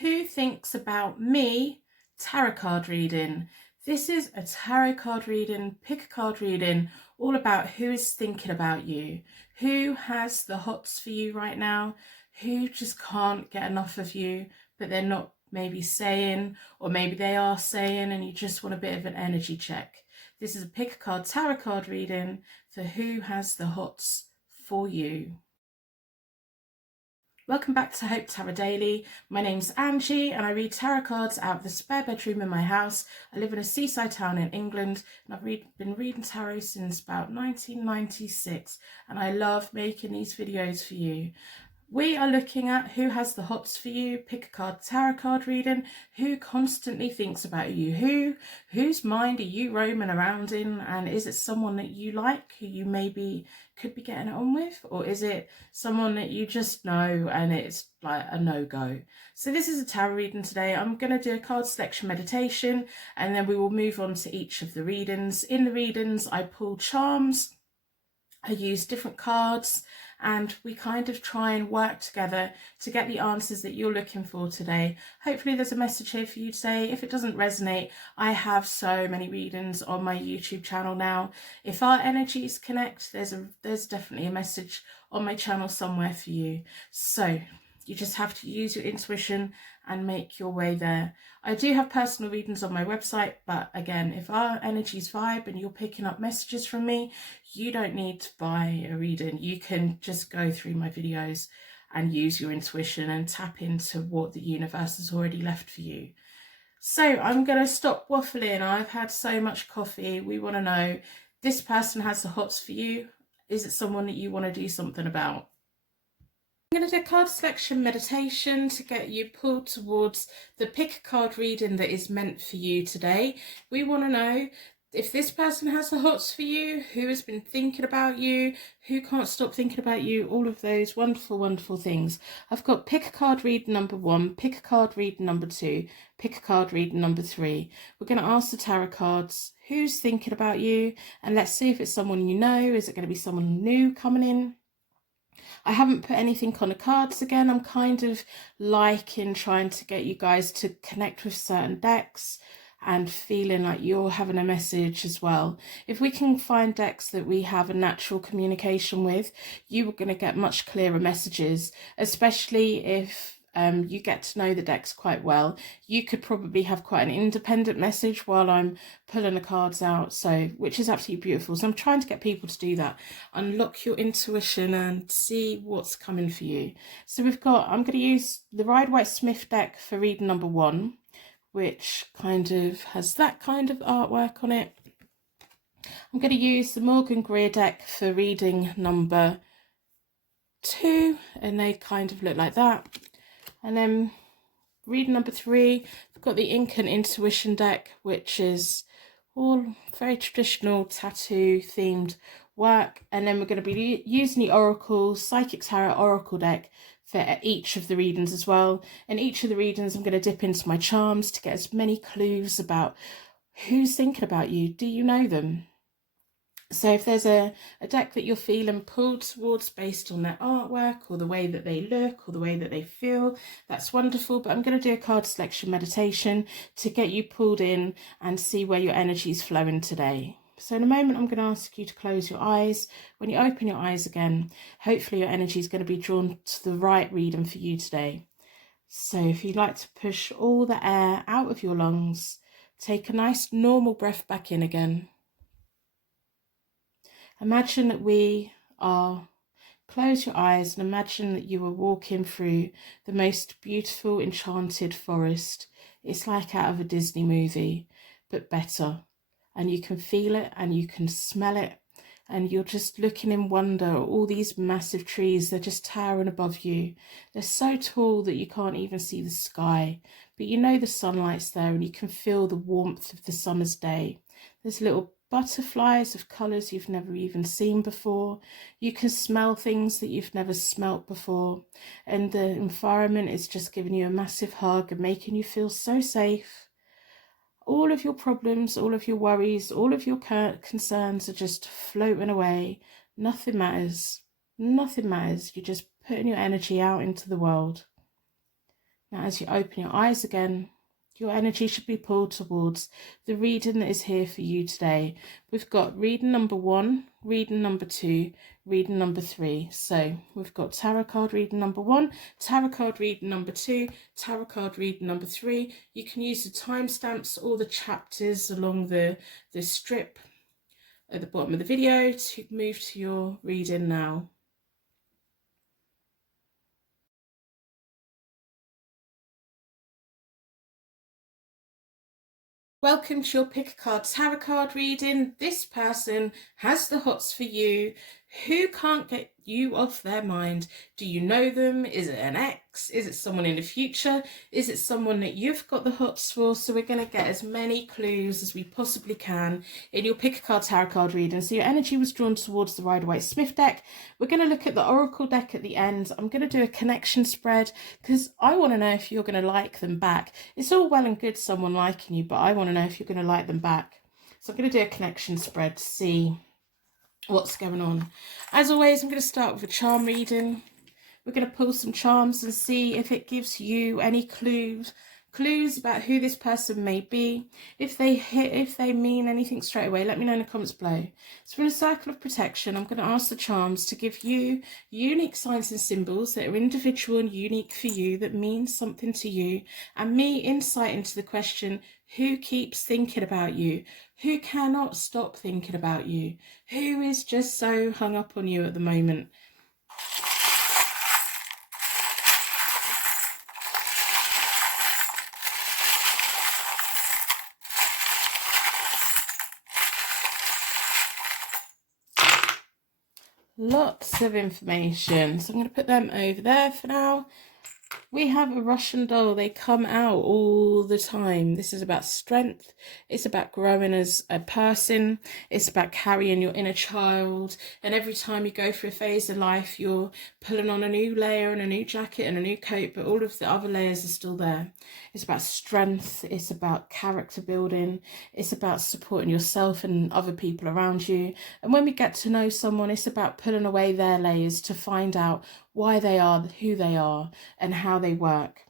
Who thinks about me? Tarot card reading. This is a tarot card reading, pick a card reading, all about who is thinking about you, who has the hots for you right now, who just can't get enough of you, but they're not maybe saying, or maybe they are saying, and you just want a bit of an energy check. This is a pick a card tarot card reading for who has the hots for you. Welcome back to Hope Tarot Daily. My name's Angie and I read tarot cards out of the spare bedroom in my house. I live in a seaside town in England and I've been reading tarot since about 1996 and I love making these videos for you. We are looking at who has the hots for you, pick a card tarot card reading, who constantly thinks about you, whose mind are you roaming around in, and is it someone that you like, who you maybe could be getting it on with, or is it someone that you just know and it's like a no-go? So this is a tarot reading today. I'm going to do a card selection meditation and then we will move on to each of the readings. In the readings I pull charms, I use different cards, and we kind of try and work together to get the answers that you're looking for today. Hopefully there's a message here for you today. If it doesn't resonate, I have so many readings on my YouTube channel now. If our energies connect, there's definitely a message on my channel somewhere for you. So you just have to use your intuition and make your way there. I do have personal readings on my website, but again, if our energies vibe and you're picking up messages from me, you don't need to buy a reading. You can just go through my videos and use your intuition and tap into what the universe has already left for you. So I'm going to stop waffling. I've had so much coffee. We want to know, this person has the hots for you. Is it someone that you want to do something about? I'm going to do a card selection meditation to get you pulled towards the pick a card reading that is meant for you today. We want to know if this person has the hots for you, who has been thinking about you, who can't stop thinking about you, all of those wonderful, wonderful things. I've got pick a card reading number 1, pick a card reading number 2, pick a card reading number 3. We're going to ask the tarot cards who's thinking about you, and let's see if it's someone you know. Is it going to be someone new coming in? I haven't put anything on the cards again. I'm kind of liking trying to get you guys to connect with certain decks and feeling like you're having a message as well. If we can find decks that we have a natural communication with, you are going to get much clearer messages, especially if you get to know the decks quite well. You could probably have quite an independent message while I'm pulling the cards out, which is absolutely beautiful. So I'm trying to get people to do that. Unlock your intuition and see what's coming for you. So I'm going to use the Rider-Waite-Smith deck for reading number 1, which kind of has that kind of artwork on it. I'm going to use the Morgan Greer deck for reading number 2, and they kind of look like that. And then reading number 3, I've got the Ink and Intuition deck, which is all very traditional tattoo themed work. And then we're going to be using the Oracle Psychic Tarot Oracle deck for each of the readings as well. In each of the readings, I'm going to dip into my charms to get as many clues about who's thinking about you. Do you know them? So if there's a deck that you're feeling pulled towards based on their artwork or the way that they look or the way that they feel, that's wonderful. But I'm going to do a card selection meditation to get you pulled in and see where your energy is flowing today. So in a moment, I'm going to ask you to close your eyes. When you open your eyes again, hopefully your energy is going to be drawn to the right reading for you today. So if you'd like to push all the air out of your lungs, take a nice normal breath back in again. Imagine that close your eyes and imagine that you are walking through the most beautiful enchanted forest. It's like out of a Disney movie, but better. And you can feel it and you can smell it. And you're just looking in wonder at all these massive trees. They're just towering above you. They're so tall that you can't even see the sky. But you know the sunlight's there and you can feel the warmth of the summer's day. There's little butterflies of colours you've never even seen before. You can smell things that you've never smelt before. And the environment is just giving you a massive hug and making you feel so safe. All of your problems, all of your worries, all of your concerns are just floating away. Nothing matters. Nothing matters. You're just putting your energy out into the world. Now, as you open your eyes again, your energy should be pulled towards the reading that is here for you today. We've got reading number 1, reading number 2, reading number 3. So we've got tarot card reading number 1, tarot card reading number 2, tarot card reading number 3. You can use the timestamps or the chapters along the strip at the bottom of the video to move to your reading now. Welcome to your pick a card tarot card reading. This person has the HOTS for you. Who can't get you off their mind? Do you know them? Is it an ex? Is it someone in the future? Is it someone that you've got the HOTS for? So we're going to get as many clues as we possibly can in your pick a card tarot card reading. So your energy was drawn towards the Rider-Waite-Smith deck. We're going to look at the Oracle deck at the end. I'm going to do a connection spread because I want to know if you're going to like them back. It's all well and good someone liking you, but I want to know if you're going to like them back. So I'm going to do a connection spread to see what's going on. As always, I'm going to start with a charm reading. We're going to pull some charms and see if it gives you any clues about who this person may be. If they mean anything straight away, let me know in the comments below. So from a circle of protection, I'm going to ask the charms to give you unique signs and symbols that are individual and unique for you, that means something to you, and me insight into the question, who keeps thinking about you? Who cannot stop thinking about you? Who is just so hung up on you at the moment? Lots of information. So I'm going to put them over there for now. We have a Russian doll. They come out all the time. This is about strength. It's about growing as a person. It's about carrying your inner child. And every time you go through a phase of life, you're pulling on a new layer and a new jacket and a new coat, but all of the other layers are still there. It's about strength. It's about character building. It's about supporting yourself and other people around you. And when we get to know someone, it's about pulling away their layers to find out why they are who they are and how they work.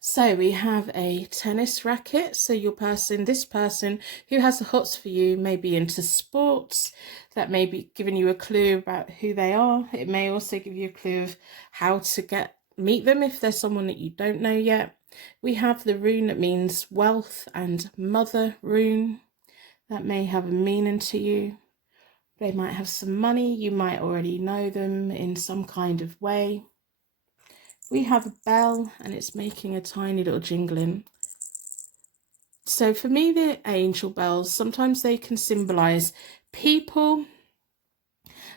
So we have a tennis racket. So this person who has the HOTS for you may be into sports. That may be giving you a clue about who they are. It may also give you a clue of how to meet them if there's someone that you don't know yet. We have the rune that means wealth and mother rune. That may have a meaning to you. They might have some money. You might already know them in some kind of way. We have a bell and it's making a tiny little jingling. So for me, the angel bells, sometimes they can symbolize people.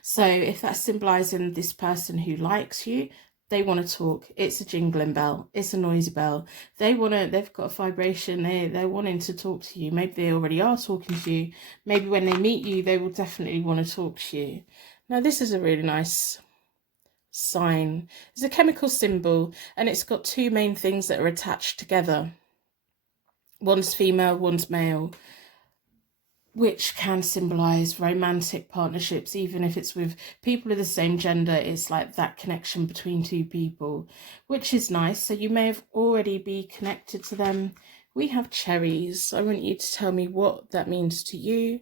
So if that's symbolizing this person who likes you, they want to talk. It's a jingling bell. It's a noisy bell. They've got a vibration. They're wanting to talk to you. Maybe they already are talking to you. Maybe when they meet you, they will definitely want to talk to you. Now, this is a really nice sign. It's a chemical symbol, and it's got two main things that are attached together. One's female, one's male, which can symbolize romantic partnerships. Even if it's with people of the same gender, it's like that connection between two people, which is nice. So you may have already be connected to them. We have cherries. I want you to tell me what that means to you.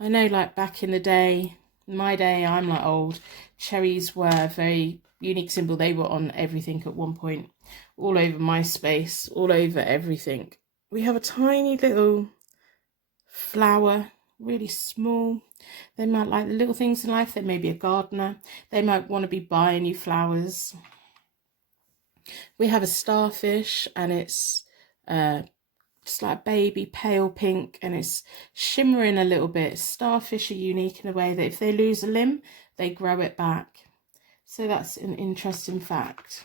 I know, like back in the day, my day, I'm like old, cherries were a very unique symbol. They were on everything at one point, all over MySpace, all over everything. We have a tiny little flower, really small. They might like the little things in life. They may be a gardener. They might want to be buying you flowers. We have a starfish, and it's just like baby pale pink, and it's shimmering a little bit. Starfish are unique in a way that if they lose a limb, they grow it back. So that's an interesting fact.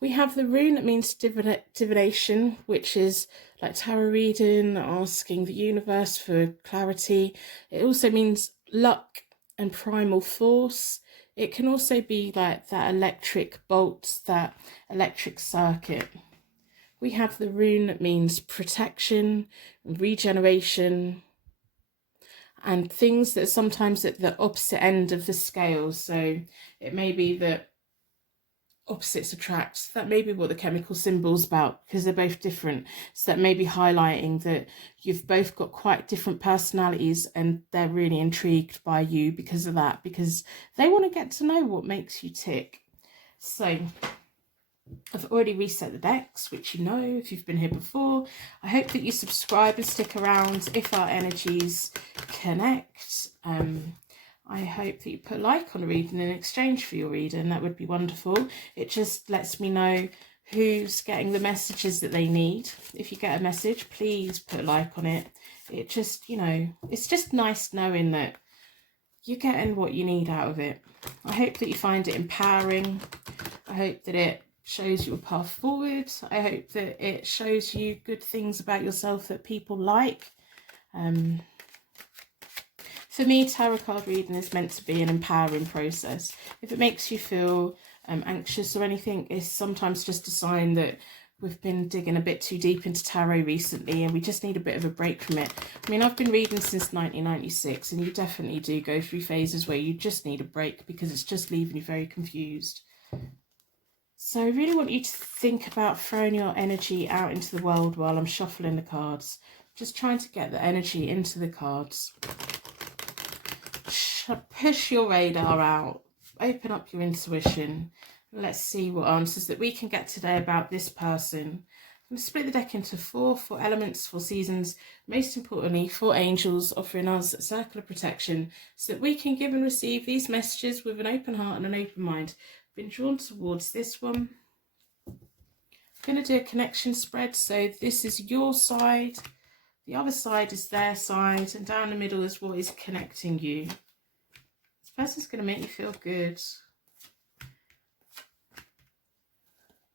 We have the rune that means divination, which is like tarot reading, asking the universe for clarity. It also means luck and primal force. It can also be like that electric bolt, that electric circuit. We have the rune that means protection, regeneration, and things that sometimes at the opposite end of the scale. So it may be that opposites attract. That may be what the chemical symbol's about, because they're both different. So that may be highlighting that you've both got quite different personalities, and they're really intrigued by you because of that, because they want to get to know what makes you tick. So I've already reset the decks, which you know if you've been here before. I hope that you subscribe and stick around if our energies connect. I hope that you put a like on a reading in exchange for your reading. That would be wonderful. It just lets me know who's getting the messages that they need. If you get a message, please put a like on it. It just, you know, it's just nice knowing that you're getting what you need out of it. I hope that you find it empowering. I hope that it shows you a path forward. I hope that it shows you good things about yourself that people like. For me, tarot card reading is meant to be an empowering process. If it makes you feel anxious or anything, it's sometimes just a sign that we've been digging a bit too deep into tarot recently and we just need a bit of a break from it. I mean, I've been reading since 1996, and you definitely do go through phases where you just need a break because it's just leaving you very confused. So I really want you to think about throwing your energy out into the world while I'm shuffling the cards. Just trying to get the energy into the cards. Push your radar out. Open up your intuition. Let's see what answers that we can get today about this person. I'm going to split the deck into four elements, 4 seasons. Most importantly, 4 angels offering us a circle of protection so that we can give and receive these messages with an open heart and an open mind. Been drawn towards this one. I'm going to do a connection spread. So this is your side. The other side is their side. And down the middle is what is connecting you. This person's going to make you feel good.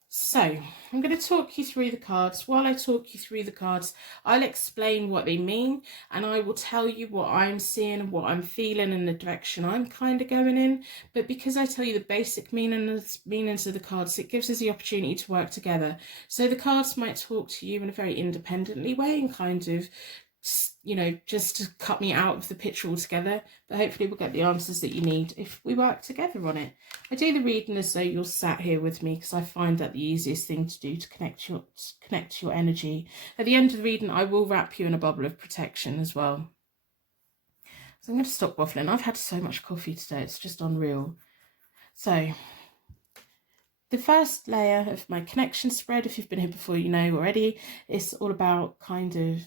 So I'm going to talk you through the cards. While I talk you through the cards, I'll explain what they mean, and I will tell you what I'm seeing and what I'm feeling and the direction I'm kind of going in. But because I tell you the basic meanings of the cards, it gives us the opportunity to work together. So the cards might talk to you in a very independently way and kind of, you know, just to cut me out of the picture altogether, but hopefully we'll get the answers that you need if we work together on it. I do the reading as though you're sat here with me because I find that the easiest thing to do to connect to your energy. At the end of the reading, I will wrap you in a bubble of protection as well. So I'm going to stop waffling. I've had so much coffee today, it's just unreal. So the first layer of my connection spread, if you've been here before, you know already, it's all about kind of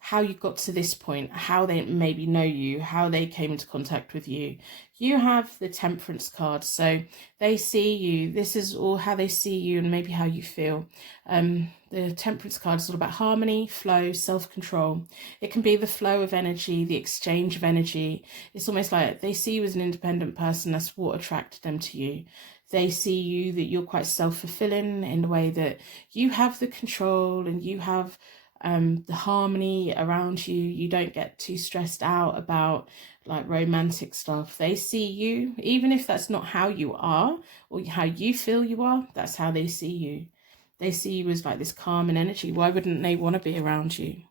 how you got to this point, how they maybe know you, how they came into contact with you. You have the Temperance card, so they see you. This is all how they see you and maybe how you feel. The Temperance card is all about harmony, flow, self-control. It can be the flow of energy, the exchange of energy. It's almost like they see you as an independent person. That's what attracted them to you. They see you that you're quite self-fulfilling in the way that you have the control and you have the harmony around you. You don't get too stressed out about like romantic stuff. They see you, even if that's not how you are or how you feel you are, that's how they see you. They see you as like this calm and energy. Why wouldn't they want to be around you?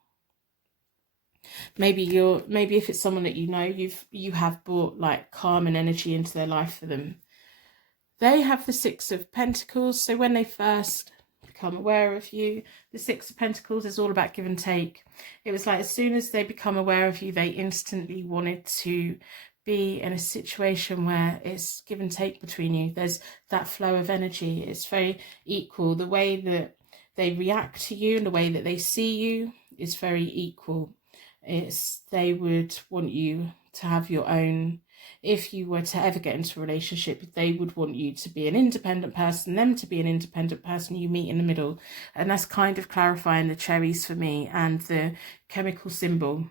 Maybe if it's someone that you know, you have brought like calm and energy into their life for them. They have the 6 of Pentacles, so when they first become aware of you, the 6 of Pentacles is all about give and take. It was like as soon as they become aware of you, they instantly wanted to be in a situation where it's give and take between you. There's that flow of energy. It's very equal. The way that they react to you and the way that they see you is very equal. They would want you to have your own. If you were to ever get into a relationship, they would want you to be an independent person, them to be an independent person, you meet in the middle. And that's kind of clarifying the cherries for me and the chemical symbol.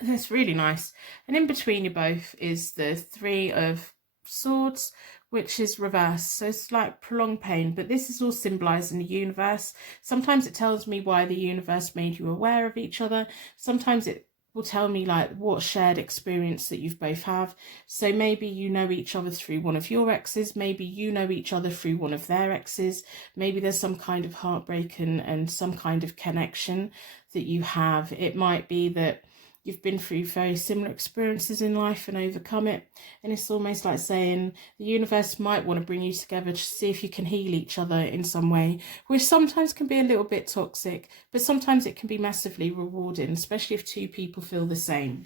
That's really nice. And in between you both is the 3 of Swords, which is reversed. So it's like prolonged pain, but this is all symbolized in the universe. Sometimes it tells me why the universe made you aware of each other. Sometimes it will tell me like what shared experience that you've both have. So maybe you know each other through one of your exes, maybe you know each other through one of their exes, maybe there's some kind of heartbreak and some kind of connection that you have. It might be that you've been through very similar experiences in life and overcome it. And it's almost like saying the universe might want to bring you together to see if you can heal each other in some way, which sometimes can be a little bit toxic, but sometimes it can be massively rewarding, especially if two people feel the same.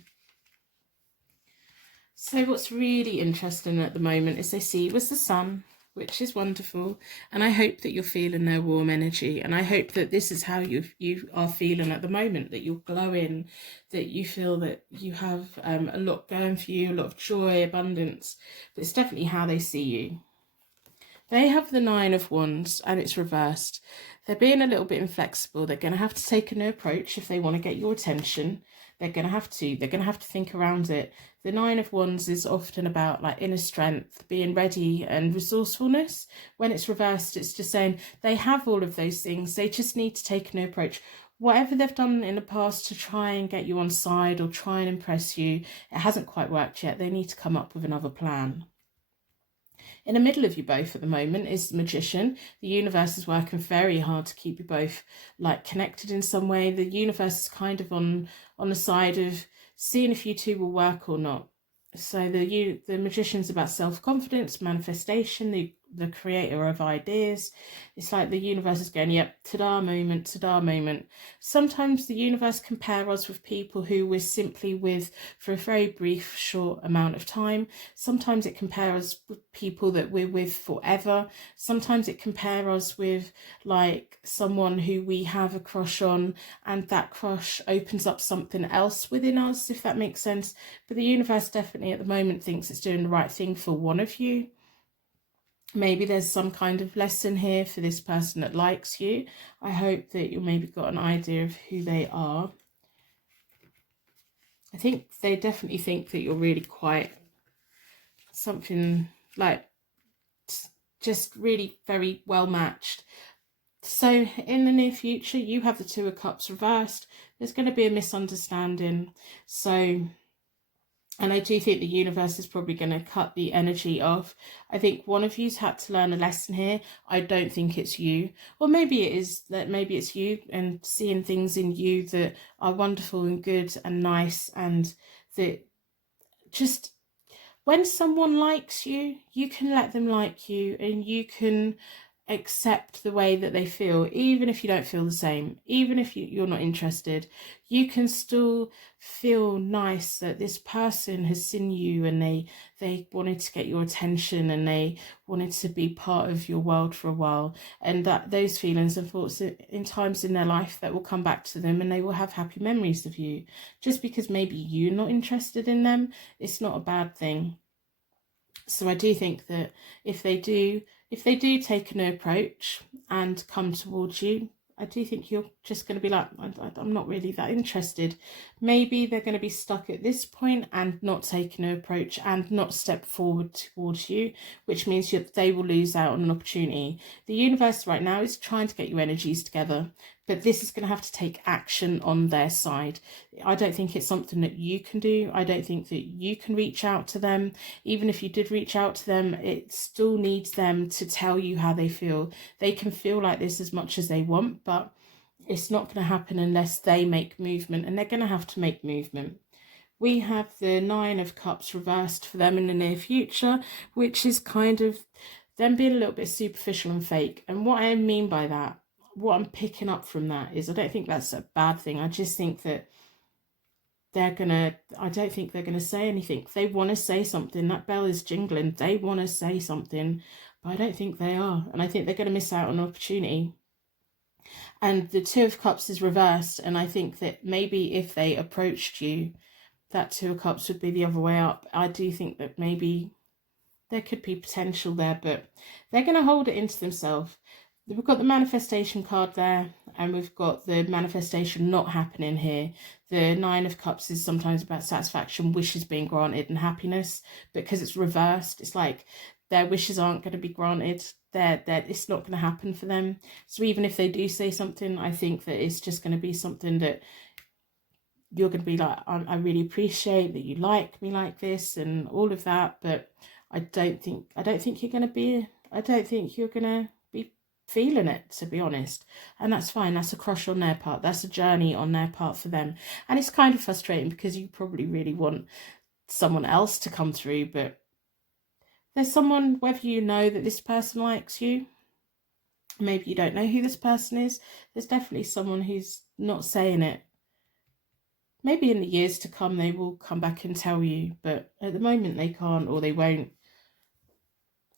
So what's really interesting at the moment is they see it was the sun, which is wonderful, and I hope that you're feeling their warm energy, and I hope that this is how you are feeling at the moment, that you're glowing, that you feel that you have a lot going for you, a lot of joy, abundance. But it's definitely how they see you. They have the 9 of Wands and it's reversed. They're being a little bit inflexible. They're going to have to take a new approach if they want to get your attention. They're going to have to think around it. The 9 of Wands is often about like inner strength, being ready and resourcefulness. When it's reversed, it's just saying they have all of those things. They just need to take a new approach. Whatever they've done in the past to try and get you on side or try and impress you, it hasn't quite worked yet. They need to come up with another plan. In the middle of you both at the moment is the Magician. The universe is working very hard to keep you both like connected in some way. The universe is kind of on the side of seeing if you two will work or not. So the Magician's about self-confidence, manifestation, the creator of ideas. It's like the universe is going, yep, ta-da moment, ta-da moment. Sometimes the universe can pair us with people who we're simply with for a very brief, short amount of time. Sometimes it can pair us with people that we're with forever. Sometimes it can pair us with like someone who we have a crush on, and that crush opens up something else within us, if that makes sense. But the universe definitely at the moment thinks it's doing the right thing for one of you. Maybe there's some kind of lesson here for this person that likes you. I hope that you maybe got an idea of who they are. I think they definitely think that you're really quite something like just really very well matched. So in the near future, you have the 2 of Cups reversed. There's going to be a misunderstanding. And I do think the universe is probably going to cut the energy off. I think one of you's had to learn a lesson here. I don't think it's you. Or maybe it is, that maybe it's you and seeing things in you that are wonderful and good and nice, and that just when someone likes you, you can let them like you, and you can accept the way that they feel, even if you don't feel the same, even if you're not interested. You can still feel nice that this person has seen you and they wanted to get your attention and they wanted to be part of your world for a while, and that those feelings and thoughts in times in their life that will come back to them, and they will have happy memories of you. Just because maybe you're not interested in them, it's not a bad thing. So I do think that if they do take a new approach and come towards you, I do think you're just going to be like, I'm not really that interested. Maybe they're going to be stuck at this point and not take a new approach and not step forward towards you, which means they will lose out on an opportunity. The universe right now is trying to get your energies together, but this is going to have to take action on their side. I don't think it's something that you can do. I don't think that you can reach out to them. Even if you did reach out to them, it still needs them to tell you how they feel. They can feel like this as much as they want, but it's not going to happen unless they make movement, and they're going to have to make movement. We have the 9 of Cups reversed for them in the near future, which is kind of them being a little bit superficial and fake. And what I mean by that, what I'm picking up from that is I don't think that's a bad thing. I just think that I don't think they're gonna say anything. They want to say something. That bell is jingling. They want to say something, but I don't think they are. And I think they're going to miss out on an opportunity. And the 2 of Cups is reversed. And I think that maybe if they approached you, that 2 of Cups would be the other way up. I do think that maybe there could be potential there, but they're going to hold it into themselves. We've got the manifestation card there, and we've got the manifestation not happening here. The 9 of Cups is sometimes about satisfaction, wishes being granted, and happiness. Because it's reversed, it's like their wishes aren't going to be granted. It's not going to happen for them. So even if they do say something, I think that it's just going to be something that you're going to be like, I really appreciate that you like me like this and all of that, but I don't think you're going to be feeling it, to be honest. And that's fine. That's a crush on their part. That's a journey on their part for them. And it's kind of frustrating because you probably really want someone else to come through, but there's someone, whether you know that this person likes you, maybe you don't know who this person is, there's definitely someone who's not saying it. Maybe in the years to come they will come back and tell you, but at the moment they can't, or they won't.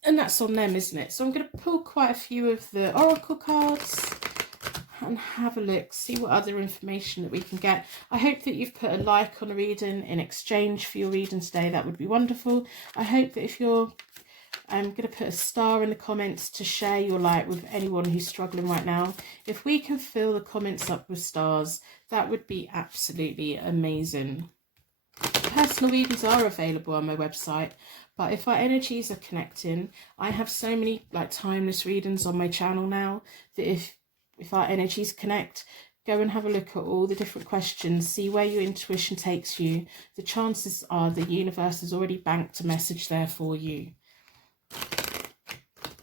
And that's on them, isn't it? So I'm going to pull quite a few of the oracle cards and have a look, see what other information that we can get. I hope that you've put a like on a reading in exchange for your reading today. That would be wonderful. I hope that if you're I'm going to put a star in the comments to share your light with anyone who's struggling right now. If we can fill the comments up with stars, that would be absolutely amazing. Personal readings are available on my website, but if our energies are connecting, I have so many like timeless readings on my channel now that if our energies connect, go and have a look at all the different questions, see where your intuition takes you. The chances are the universe has already banked a message there for you.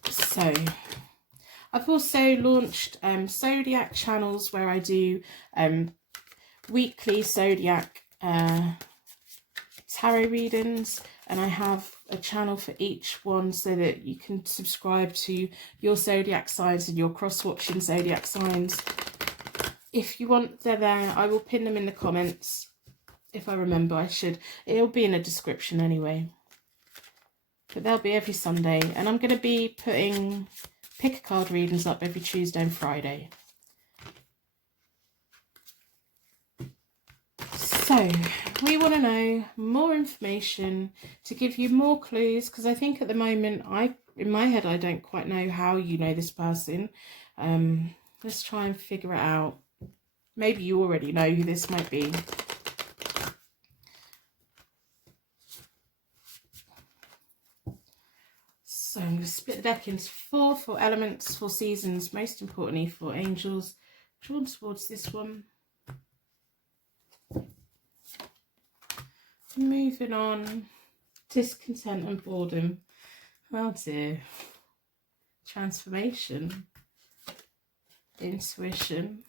So I've also launched Zodiac channels where I do weekly Zodiac tarot readings, and I have a channel for each one so that you can subscribe to your Zodiac signs and your cross-watching Zodiac signs. If you want, they're there. I will pin them in the comments. If I remember, I should. It'll be in a description anyway. But they'll be every Sunday, and I'm going to be putting pick a card readings up every Tuesday and Friday. So we want to know more information to give you more clues, because I think at the moment in my head I don't quite know how you know this person. Let's try and figure it out. Maybe you already know who this might be. So I'm going to split the deck into 4 for elements, 4 seasons, most importantly for angels. Drawn towards this one. Moving on. Discontent and boredom. Oh dear. Transformation. Intuition.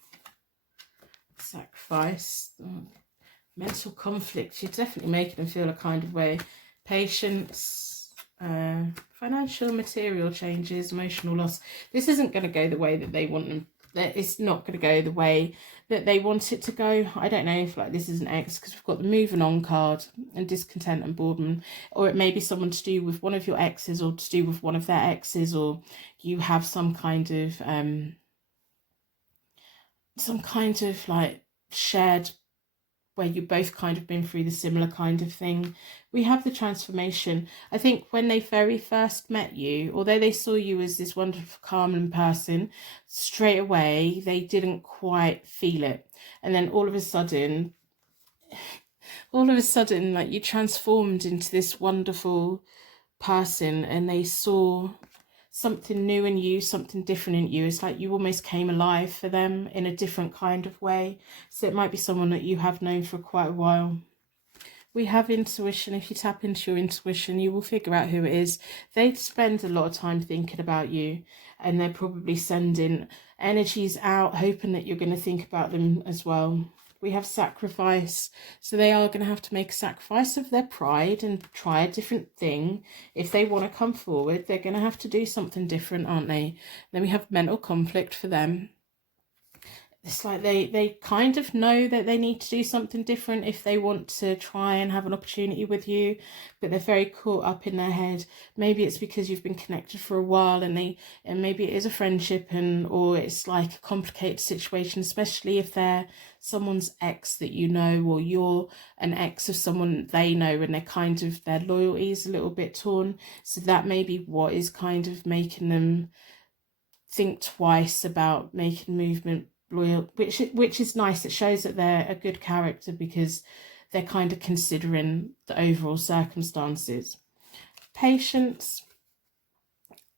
Sacrifice. Mental conflict. You're definitely making them feel a kind of way. Patience. Financial, material changes, emotional loss. This isn't going to go the way that they want them. It's not going to go the way that they want it to go. I don't know if like this is an ex, because we've got the moving on card and discontent and boredom, or it may be someone to do with one of your exes or to do with one of their exes, or you have some kind of like shared where you've both kind of been through the similar kind of thing. We have the transformation. I think when they very first met you, although they saw you as this wonderful, calming person, straight away, they didn't quite feel it. And then all of a sudden, like you transformed into this wonderful person, and they saw something new in you, something different in you. It's like you almost came alive for them in a different kind of way. So it might be someone that you have known for quite a while. We have intuition. If you tap into your intuition, you will figure out who it is. They spend a lot of time thinking about you, and they're probably sending energies out, hoping that you're going to think about them as well. We have sacrifice, so they are going to have to make a sacrifice of their pride and try a different thing. If they want to come forward, they're going to have to do something different, aren't they? Then we have mental conflict for them. It's like they kind of know that they need to do something different if they want to try and have an opportunity with you, but they're very caught up in their head. Maybe it's because you've been connected for a while, and maybe it is a friendship, or it's like a complicated situation, especially if they're someone's ex that you know, or you're an ex of someone they know, and their loyalty is a little bit torn. So that may be what is kind of making them think twice about making movement loyal, which is nice. It shows that they're a good character because they're kind of considering the overall circumstances. Patience.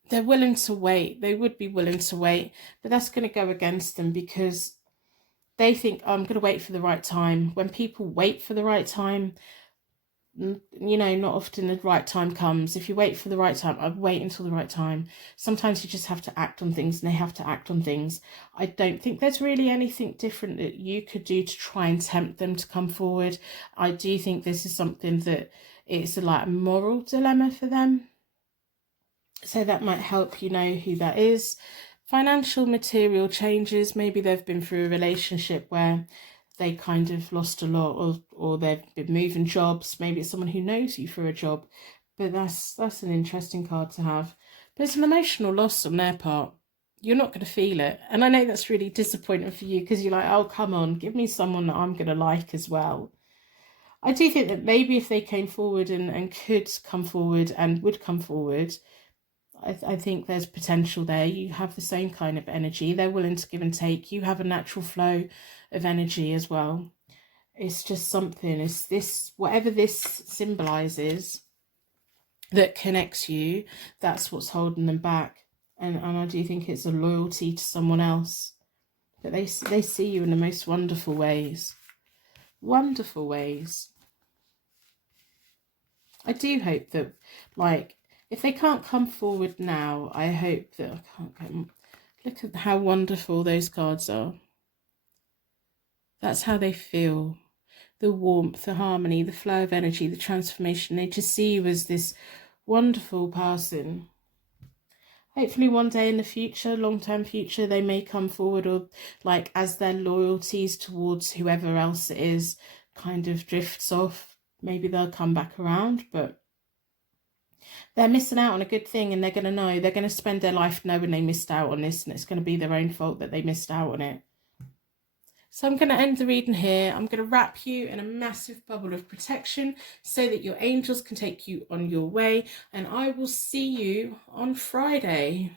They're willing to wait. They would be willing to wait, but that's going to go against them because they think, oh, I'm going to wait for the right time. When people wait for the right time, you know, not often the right time comes. If you wait for the right time, I'd wait until the right time. Sometimes you just have to act on things, and they have to act on things. I don't think there's really anything different that you could do to try and tempt them to come forward. I do think this is something that it's like a moral dilemma for them. So that might help you know who that is. Financial material changes. Maybe they've been through a relationship where they kind of lost a lot, or they've been moving jobs. Maybe it's someone who knows you for a job. But that's an interesting card to have. But it's an emotional loss on their part. You're not going to feel it. And I know that's really disappointing for you, because you're like, oh, come on, give me someone that I'm going to like as well. I do think that maybe if they came forward and could come forward and would come forward, I think there's potential there. You have the same kind of energy. They're willing to give and take. You have a natural flow of energy as well. It's just something. It's this, whatever this symbolises that connects you, that's what's holding them back. And I do think it's a loyalty to someone else. But they see you in the most wonderful ways. Wonderful ways. I do hope that, like, if they can't come forward now, I hope that I can't get. Look at how wonderful those cards are. That's how they feel. The warmth, the harmony, the flow of energy, the transformation. They just see you as this wonderful person. Hopefully one day in the future, long-term future, they may come forward, or like as their loyalties towards whoever else it is kind of drifts off, maybe they'll come back around, but they're missing out on a good thing, and they're going to know. They're going to spend their life knowing they missed out on this, and it's going to be their own fault that they missed out on it. So I'm going to end the reading here. I'm going to wrap you in a massive bubble of protection so that your angels can take you on your way. And I will see you on Friday.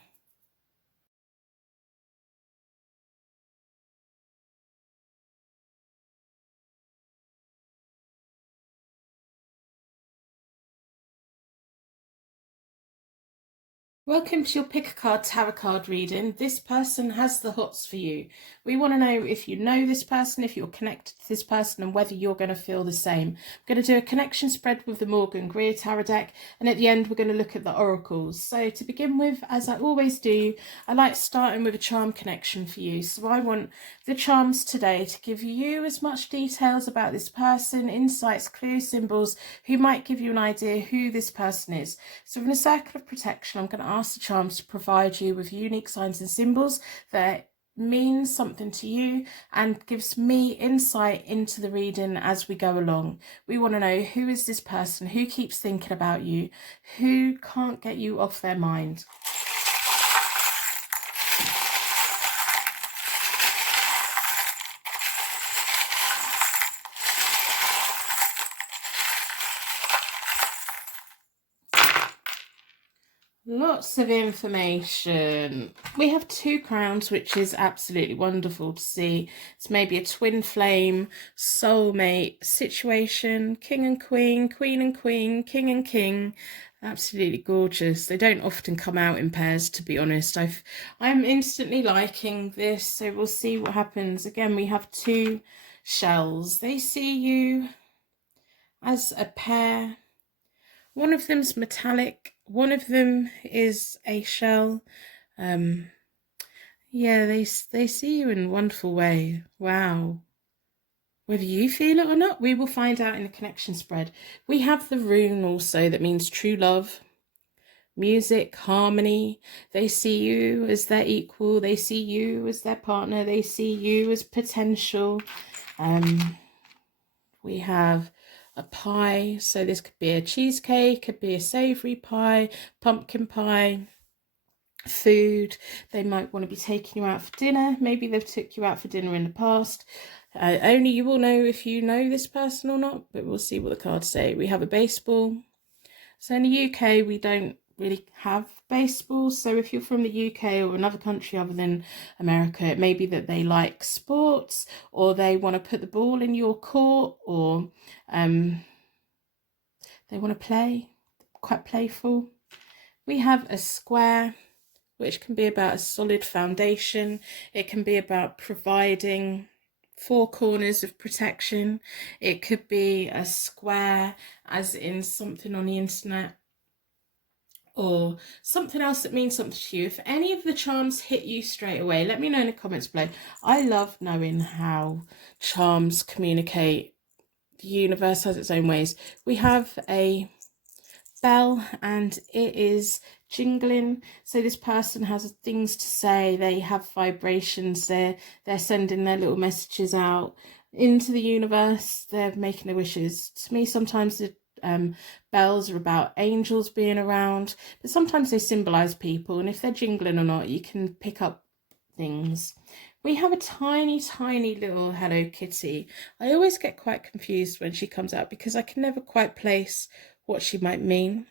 Welcome to your Pick a Card Tarot card reading. This person has the HOTS for you. We want to know if you know this person, if you're connected to this person, and whether you're going to feel the same. I'm going to do a connection spread with the Morgan Greer Tarot deck, and at the end we're going to look at the oracles. So to begin with, as I always do, I like starting with a charm connection for you. So I want the charms today to give you as much details about this person, insights, clues, symbols, who might give you an idea who this person is. So in a circle of protection, I'm going to ask the charms to provide you with unique signs and symbols that means something to you and gives me insight into the reading as we go along. We want to know, who is this person, who keeps thinking about you, who can't get you off their mind. Lots of information. We have 2 crowns, which is absolutely wonderful to see. It's maybe a twin flame, soulmate situation, king and queen, queen and queen, king and king. Absolutely gorgeous. They don't often come out in pairs, to be honest. I'm instantly liking this, so we'll see what happens. Again, we have 2 shells. They see you as a pair. One of them's metallic, one of them is a shell. Yeah, they see you in a wonderful way. Wow. Whether you feel it or not, we will find out in the connection spread. We have the rune also that means true love, music, harmony. They see you as their equal. They see you as their partner. They see you as potential. We have a pie, so this could be a cheesecake, could be a savoury pie, pumpkin pie, food. They might want to be taking you out for dinner. Maybe they've took you out for dinner in the past. Only you will know if you know this person or not, but we'll see what the cards say. We have a baseball. So in the UK, we don't really have baseball. So if you're from the UK or another country other than America, it may be that they like sports, or they want to put the ball in your court, or they want to play, quite playful. We have a square, which can be about a solid foundation. It can be about providing four corners of protection. It could be a square, as in something on the internet, or something else that means something to you. If any of the charms hit you straight away, let me know in the comments below. I love knowing how charms communicate. The universe has its own ways. We have a bell and it is jingling, so this person has things to say. They have vibrations. They're sending their little messages out into the universe. They're making their wishes. To me, sometimes the bells are about angels being around, but sometimes they symbolize people, and if they're jingling or not, you can pick up things. We have a tiny little Hello Kitty. I always get quite confused when she comes out because I can never quite place what she might mean.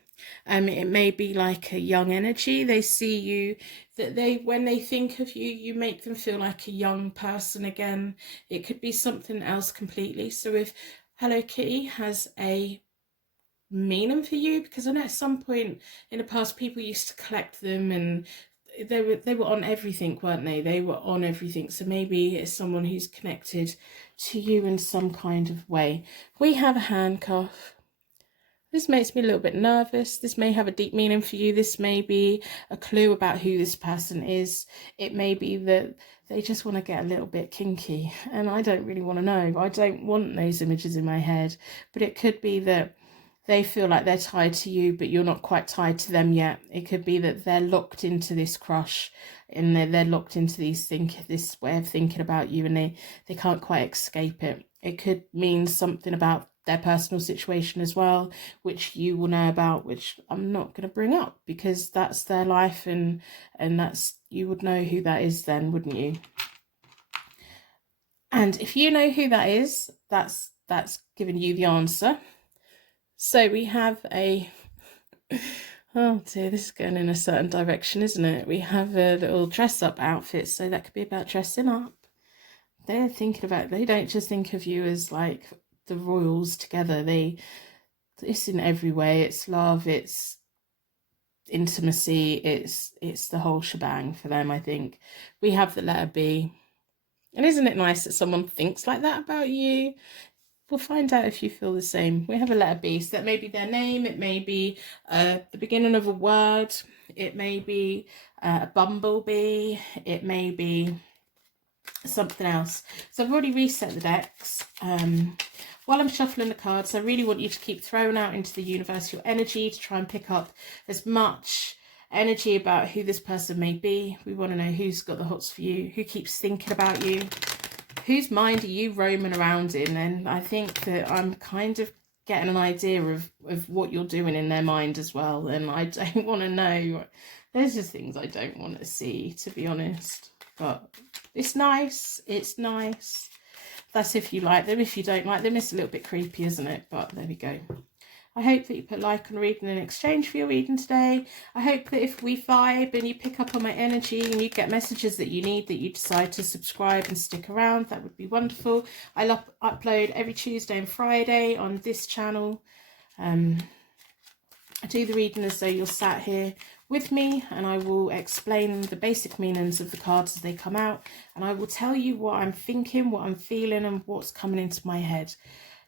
It may be like a young energy. They see you, that when they think of you, you make them feel like a young person again. It could be something else completely. So if Hello Kitty has a meaning for you, because I know at some point in the past people used to collect them and they were on everything, weren't they? They were on everything. So maybe it's someone who's connected to you in some kind of way. We have a handcuff. This makes me a little bit nervous. This may have a deep meaning for you. This may be a clue about who this person is. It may be that they just want to get a little bit kinky, and I don't really want to know. I don't want those images in my head, but it could be that they feel like they're tied to you, but you're not quite tied to them yet. It could be that they're locked into this crush, and they're locked into this way of thinking about you, and they can't quite escape it. It could mean something about their personal situation as well, which you will know about, which I'm not going to bring up because that's their life, and that's, you would know who that is then, wouldn't you? And if you know who that is, that's giving you the answer. So we have a, oh dear, this is going in a certain direction, isn't it? We have a little dress up outfit, so that could be about dressing up. They're thinking about, they don't just think of you as like the royals together. It's in every way. It's love, it's intimacy, it's the whole shebang for them, I think. We have the letter B. And isn't it nice that someone thinks like that about you? We'll find out if you feel the same. We have a letter B, so that may be their name. It may be the beginning of a word. It may be a bumblebee. It may be something else. So I've already reset the decks. While I'm shuffling the cards, I really want you to keep throwing out into the universe your energy to try and pick up as much energy about who this person may be. We want to know who's got the hots for you, who keeps thinking about you, whose mind are you roaming around in. And I think that I'm kind of getting an idea of what you're doing in their mind as well. And I don't want to know. There's just things I don't want to see, to be honest. But it's nice. It's nice. That's if you like them. If you don't like them, it's a little bit creepy, isn't it? But there we go. I hope that you put like on reading in exchange for your reading today. I hope that if we vibe and you pick up on my energy and you get messages that you need, that you decide to subscribe and stick around. That would be wonderful. I upload every Tuesday and Friday on this channel. I do the reading as though you're sat here with me, and I will explain the basic meanings of the cards as they come out, and I will tell you what I'm thinking, what I'm feeling, and what's coming into my head.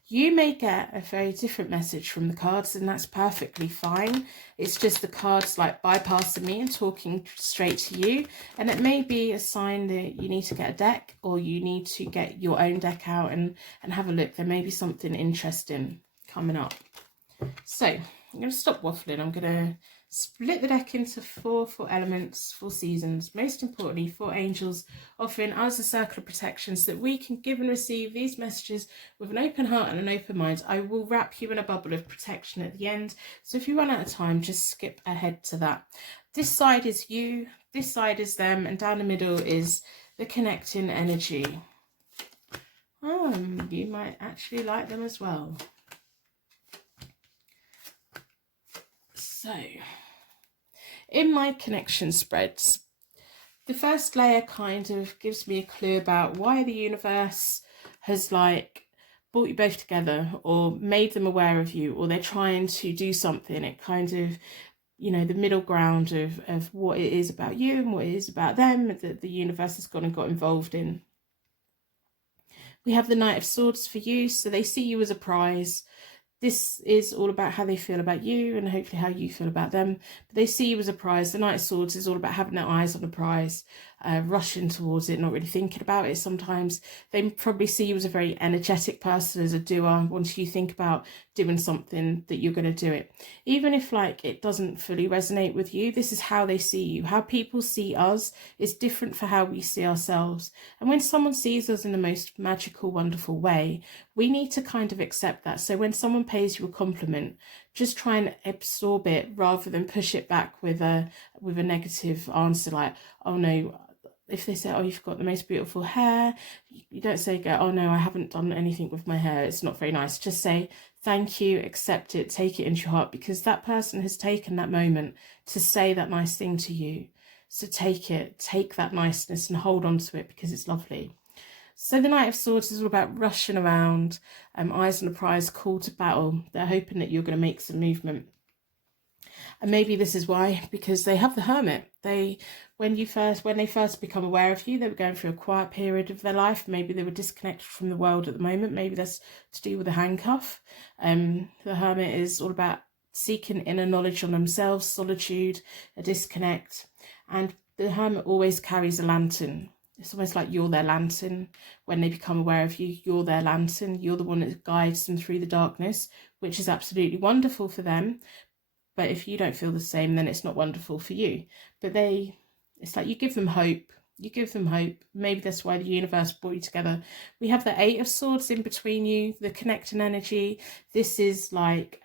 You may get a very different message from the cards, and that's perfectly fine. It's just the cards like bypassing me and talking straight to you, and it may be a sign that you need to get a deck, or you need to get your own deck out and have a look. There may be something interesting coming up. So I'm going to stop waffling. I'm going to split the deck into four elements, 4 seasons, most importantly 4 angels, offering us a circle of protection so that we can give and receive these messages with an open heart and an open mind. I will wrap you in a bubble of protection at the end, so if you run out of time, just skip ahead to that. This side is you, this side is them, and down the middle is the connecting energy. You might actually like them as well. So, in my connection spreads, the first layer kind of gives me a clue about why the universe has like brought you both together or made them aware of you, or they're trying to do something. It kind of, you know, the middle ground of what it is about you and what it is about them that the universe has gone and got involved in. We have the Knight of Swords for you, so they see you as a prize. This is all about how they feel about you and hopefully how you feel about them. But they see you as a prize. The Knight of Swords is all about having their eyes on the prize, rushing towards it, not really thinking about it. Sometimes they probably see you as a very energetic person, as a doer. Once you think about doing something, that you're going to do it. Even if like it doesn't fully resonate with you, this is how they see you. How people see us is different for how we see ourselves. And when someone sees us in the most magical, wonderful way, we need to kind of accept that. So when someone pays you a compliment, just try and absorb it rather than push it back with a negative answer like, oh no. If they say, oh, you've got the most beautiful hair, you don't say, oh no, I haven't done anything with my hair, it's not very nice. Just say thank you, accept it, take it into your heart, because that person has taken that moment to say that nice thing to you. So take it, take that niceness and hold on to it, because it's lovely. So the Knight of Swords is all about rushing around, eyes on the prize, call to battle. They're hoping that you're going to make some movement. And maybe this is why, because they have the Hermit. When they first become aware of you, they were going through a quiet period of their life. Maybe they were disconnected from the world at the moment. Maybe that's to do with the handcuff. The Hermit is all about seeking inner knowledge on themselves, solitude, a disconnect. And the Hermit always carries a lantern. It's almost like you're their lantern. When they become aware of you, you're their lantern. You're the one that guides them through the darkness, which is absolutely wonderful for them. But if you don't feel the same, then it's not wonderful for you. But it's like you give them hope. You give them hope. Maybe that's why the universe brought you together. We have the Eight of Swords in between you, the connecting energy. This is like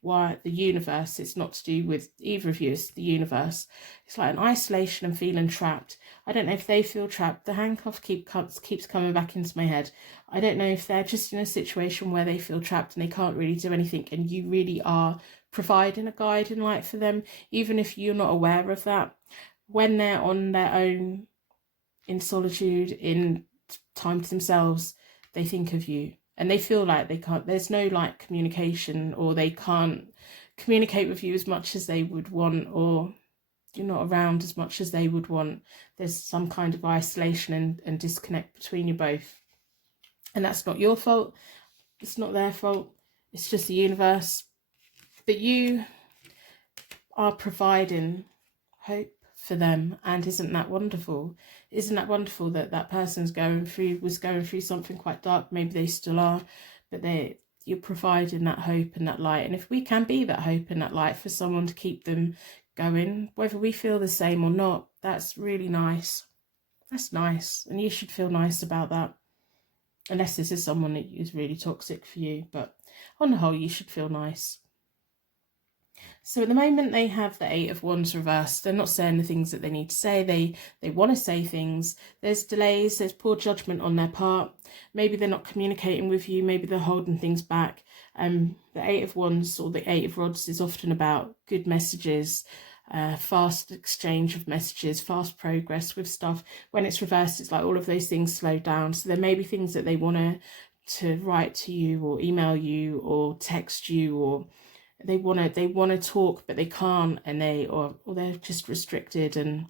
why the universe, it's not to do with either of you, it's the universe. It's like an isolation and feeling trapped. I don't know if they feel trapped. The handcuff keeps coming back into my head. I don't know if they're just in a situation where they feel trapped and they can't really do anything, and you really are providing a guiding light for them, even if you're not aware of that. When they're on their own, in solitude, in time to themselves, they think of you and they feel like they can't, there's no like communication, or they can't communicate with you as much as they would want, or you're not around as much as they would want. There's some kind of isolation and disconnect between you both. And that's not your fault. It's not their fault. It's just the universe. But you are providing hope for them, and isn't that wonderful? Isn't that wonderful that that person's was going through something quite dark? Maybe they still are, but you're providing that hope and that light. And if we can be that hope and that light for someone to keep them going, whether we feel the same or not, that's really nice. That's nice, and you should feel nice about that. Unless this is someone that is really toxic for you, but on the whole, you should feel nice. So at the moment they have the Eight of Wands reversed. They're not saying the things that they need to say. They want to say things. There's delays. There's poor judgment on their part. Maybe they're not communicating with you. Maybe they're holding things back. The Eight of Wands or the Eight of Rods is often about good messages, fast exchange of messages, fast progress with stuff. When it's reversed, it's like all of those things slow down. So there may be things that they want to write to you or email you or text you, or they want to talk but they can't, and they're just restricted, and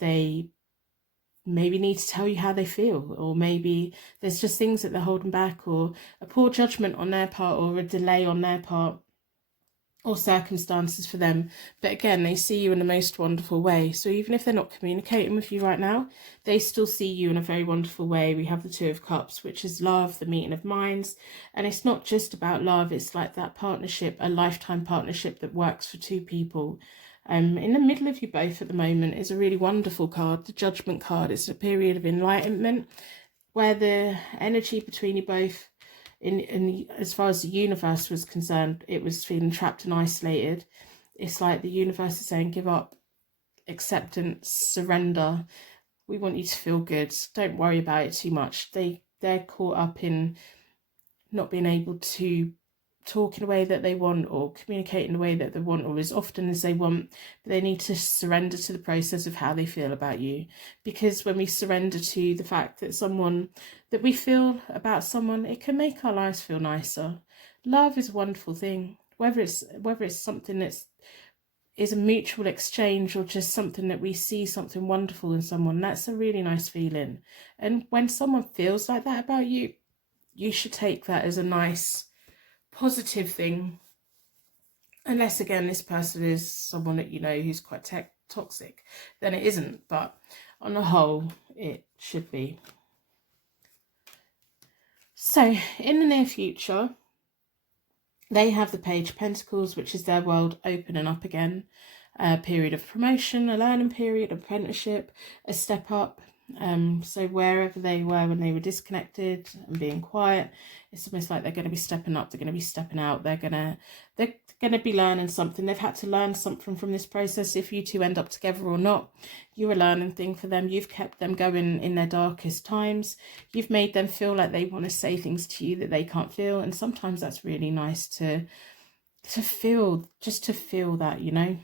they maybe need to tell you how they feel, or maybe there's just things that they're holding back, or a poor judgment on their part, or a delay on their part, or circumstances for them. But again, they see you in the most wonderful way. So even if they're not communicating with you right now, they still see you in a very wonderful way. We have the Two of Cups, which is love, the meeting of minds. And it's not just about love. It's like that partnership, a lifetime partnership that works for two people. In the middle of you both at the moment is a really wonderful card, the Judgment card. It's a period of enlightenment where the energy between you both, as far as the universe was concerned, it was feeling trapped and isolated. It's like the universe is saying, give up, acceptance, surrender. We want you to feel good. Don't worry about it too much. They're caught up in not being able to talk in a way that they want, or communicate in a way that they want, or as often as they want. But they need to surrender to the process of how they feel about you, because when we surrender to the fact that we feel about someone, it can make our lives feel nicer. Love is a wonderful thing, whether it's something that's is a mutual exchange, or just something that we see something wonderful in someone. That's a really nice feeling. And when someone feels like that about you, you should take that as a nice positive thing. Unless, again, this person is someone that you know who's quite toxic, then it isn't. But on the whole, it should be. So in the near future, they have the Page of Pentacles, which is their world opening up again. A period of promotion, a learning period, apprenticeship, a step up. So wherever they were when they were disconnected and being quiet, it's almost like they're going to be stepping up, they're going to be stepping out, they're going to be learning something. They've had to learn something from this process. If you two end up together or not, you're a learning thing for them. You've kept them going in their darkest times. You've made them feel like they want to say things to you that they can't feel. And sometimes that's really nice to feel, just to feel that, you know.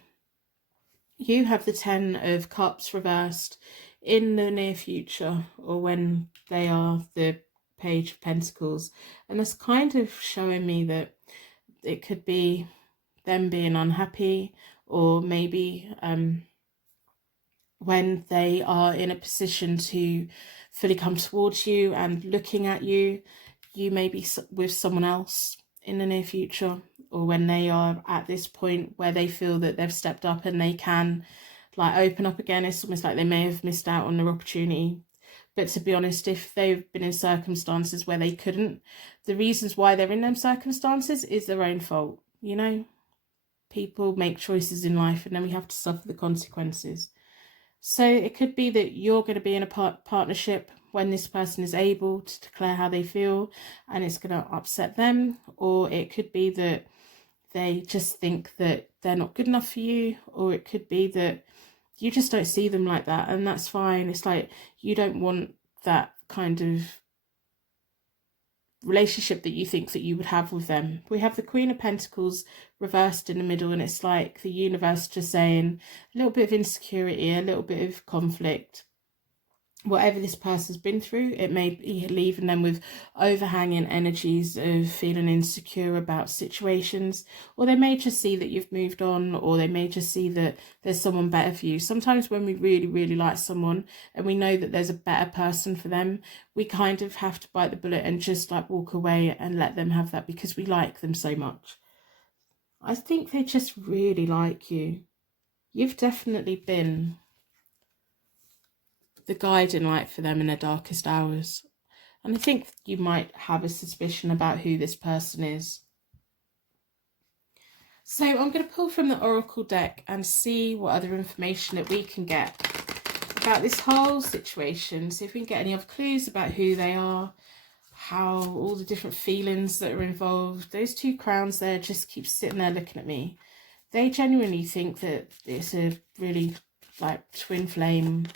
You have the 10 of Cups reversed in the near future, or when they are the Page of Pentacles. And that's kind of showing me that it could be them being unhappy, or maybe when they are in a position to fully come towards you and looking at you, you may be with someone else in the near future, or when they are at this point where they feel that they've stepped up and they can like open up again. It's almost like they may have missed out on their opportunity. But to be honest, if they've been in circumstances where they couldn't, the reasons why they're in them circumstances is their own fault. You know, people make choices in life and then we have to suffer the consequences. So it could be that you're going to be in a partnership when this person is able to declare how they feel, and it's going to upset them. Or it could be that they just think that they're not good enough for you, or it could be that you just don't see them like that, and that's fine. It's like you don't want that kind of relationship that you think that you would have with them. We have the Queen of Pentacles reversed in the middle, and it's like the universe just saying a little bit of insecurity, a little bit of conflict. Whatever this person's been through, it may be leaving them with overhanging energies of feeling insecure about situations, or they may just see that you've moved on, or they may just see that there's someone better for you. Sometimes when we really, really like someone and we know that there's a better person for them, we kind of have to bite the bullet and just like walk away and let them have that, because we like them so much. I think they just really like you. You've definitely been the guiding light for them in their darkest hours. And I think you might have a suspicion about who this person is. So I'm going to pull from the Oracle deck and see what other information that we can get about this whole situation. See if we can get any other clues about who they are, how all the different feelings that are involved. Those two crowns there just keep sitting there looking at me. They genuinely think that it's a really like twin flame,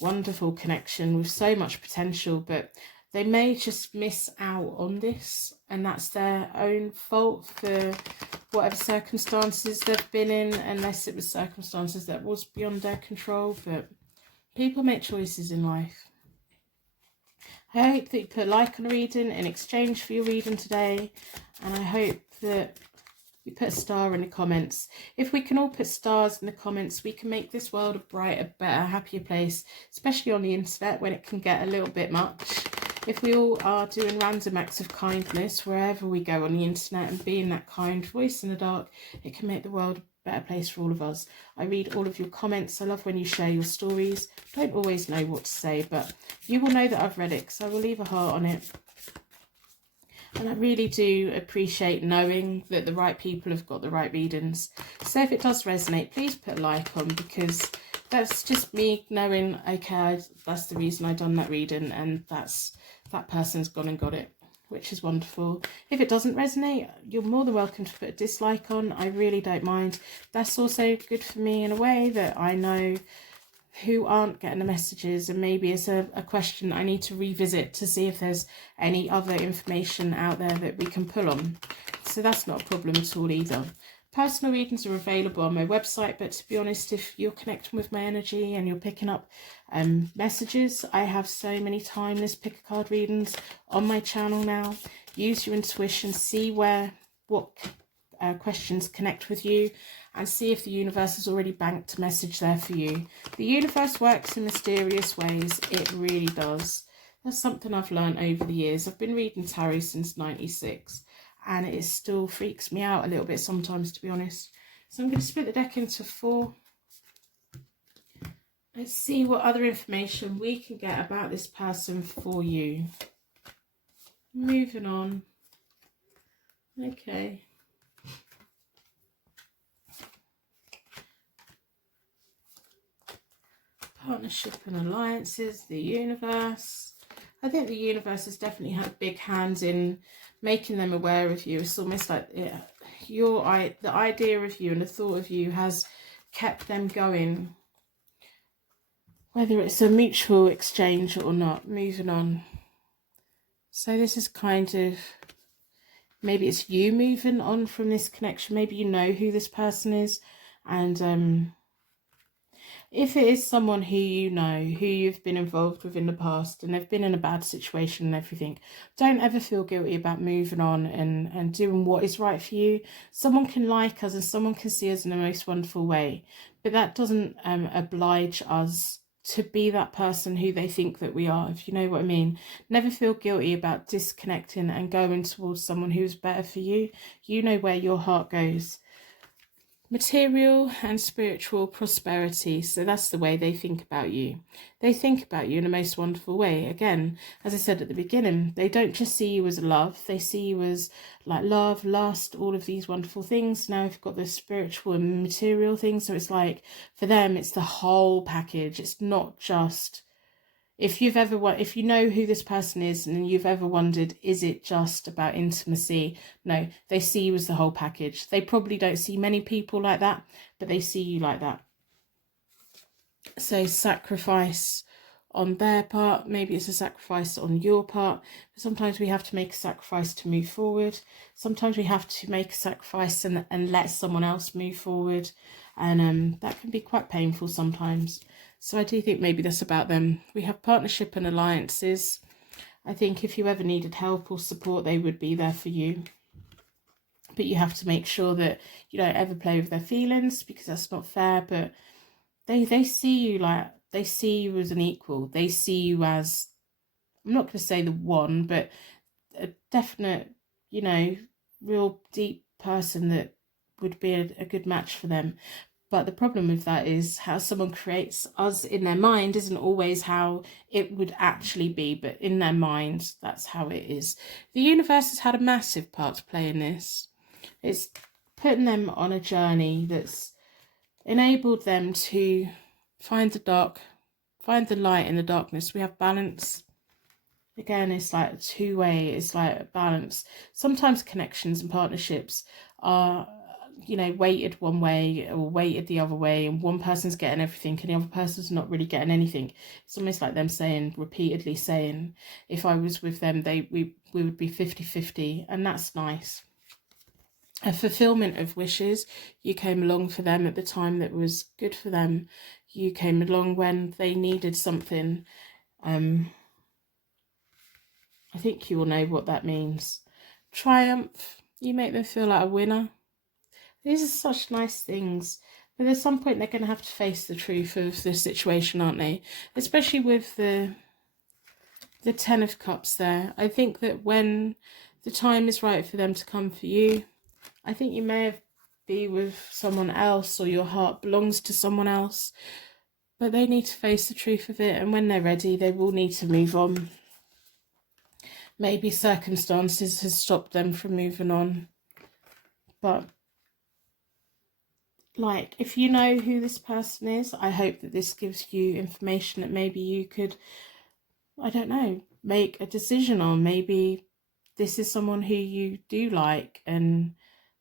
wonderful connection with so much potential, but they may just miss out on this, and that's their own fault for whatever circumstances they've been in, unless it was circumstances that was beyond their control. But people make choices in life. I hope that you put a like on a reading in exchange for your reading today, and I hope that you put a star in the comments. If we can all put stars in the comments, we can make this world a brighter, better, happier place, especially on the internet when it can get a little bit much. If we all are doing random acts of kindness wherever we go on the internet and being that kind voice in the dark, it can make the world a better place for all of us. I read all of your comments. I love when you share your stories. I don't always know what to say, but you will know that I've read it, because I will leave a heart on it. And I really do appreciate knowing that the right people have got the right readings. So if it does resonate, please put a like on, because that's just me knowing, okay, that's the reason I done that reading, and that person's gone and got it, which is wonderful. If it doesn't resonate, you're more than welcome to put a dislike on. I really don't mind. That's also good for me in a way that I know who aren't getting the messages, and maybe it's a question I need to revisit to see if there's any other information out there that we can pull on. So that's not a problem at all either. Personal readings are available on my website, but to be honest, if you're connecting with my energy and you're picking up messages, I have so many timeless pick a card readings on my channel now. Use your intuition, see what questions connect with you, and see if the universe has already banked a message there for you. The universe works in mysterious ways. It really does. That's something I've learned over the years. I've been reading tarot since '96, and it still freaks me out a little bit sometimes, to be honest. So I'm going to split the deck into 4. Let's see what other information we can get about this person for you. Moving on. Okay. Partnership and alliances, the universe. I think the universe has definitely had big hands in making them aware of you. It's almost like the idea of you and the thought of you has kept them going. Whether it's a mutual exchange or not. Moving on. So this is kind of, maybe it's you moving on from this connection. Maybe you know who this person is, and if it is someone who you know, who you've been involved with in the past, and they've been in a bad situation and everything, don't ever feel guilty about moving on and doing what is right for you. Someone can like us and someone can see us in the most wonderful way, but that doesn't oblige us to be that person who they think that we are, if you know what I mean. Never feel guilty about disconnecting and going towards someone who's better for you. You know where your heart goes. Material and spiritual prosperity. So that's the way they think about you. They think about you in a most wonderful way. Again, as I said at the beginning, they don't just see you as love. They see you as like love, lust, all of these wonderful things. Now we've got the spiritual and material things. So it's like, for them, it's the whole package. It's not just... If you know who this person is and you've ever wondered, is it just about intimacy? No, they see you as the whole package. They probably don't see many people like that, but they see you like that. So sacrifice on their part, maybe it's a sacrifice on your part. But sometimes we have to make a sacrifice to move forward. Sometimes we have to make a sacrifice and let someone else move forward. And that can be quite painful sometimes. So I do think maybe that's about them. We have partnership and alliances. I think if you ever needed help or support, they would be there for you. But you have to make sure that you don't ever play with their feelings, because that's not fair. But they see you like, they see you as an equal. They see you as, I'm not going to say the one, but a definite, real deep person that would be a good match for them. But the problem with that is how someone creates us in their mind isn't always how it would actually be, but in their mind, that's how it is. The universe has had a massive part to play in this. It's putting them on a journey that's enabled them to find the light in the darkness. We have balance. Again, it's like a two-way, it's like a balance. Sometimes connections and partnerships are, weighted one way or weighted the other way, and one person's getting everything and the other person's not really getting anything. It's almost like them repeatedly saying, if I was with them, we would be 50-50, and that's nice. A fulfillment of wishes. You came along for them at the time that was good for them. You came along when they needed something. I think you all know what that means. Triumph. You make them feel like a winner. These are such nice things. But at some point, they're going to have to face the truth of the situation, aren't they? Especially with the 10 of Cups there. I think that when the time is right for them to come for you, I think you may be with someone else, or your heart belongs to someone else. But they need to face the truth of it. And when they're ready, they will need to move on. Maybe circumstances has stopped them from moving on. But like, if you know who this person is, I hope that this gives you information that maybe you could, I don't know, make a decision on. Maybe this is someone who you do like and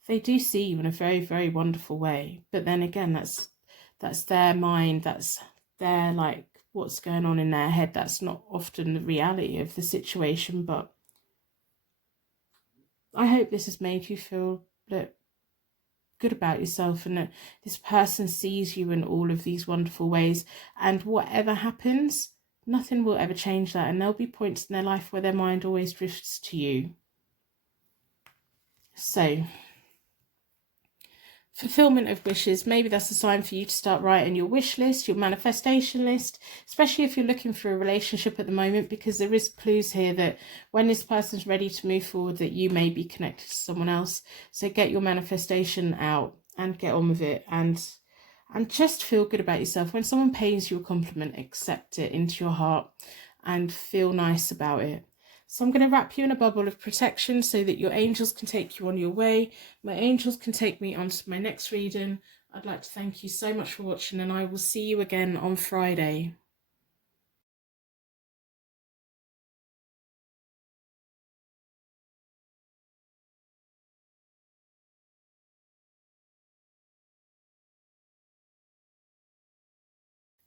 they do see you in a very, very wonderful way. But then again, that's their mind, that's their, like, what's going on in their head. That's not often the reality of the situation. But I hope this has made you feel that good about yourself, and that this person sees you in all of these wonderful ways, and whatever happens, nothing will ever change that. And there'll be points in their life where their mind always drifts to you. So fulfillment of wishes. Maybe that's a sign for you to start writing your wish list, your manifestation list, especially if you're looking for a relationship at the moment, because there is clues here that when this person's ready to move forward, that you may be connected to someone else. So get your manifestation out and get on with it, and just feel good about yourself. When someone pays you a compliment, accept it into your heart and feel nice about it. So I'm going to wrap you in a bubble of protection so that your angels can take you on your way. My angels can take me on to my next reading. I'd like to thank you so much for watching, and I will see you again on Friday.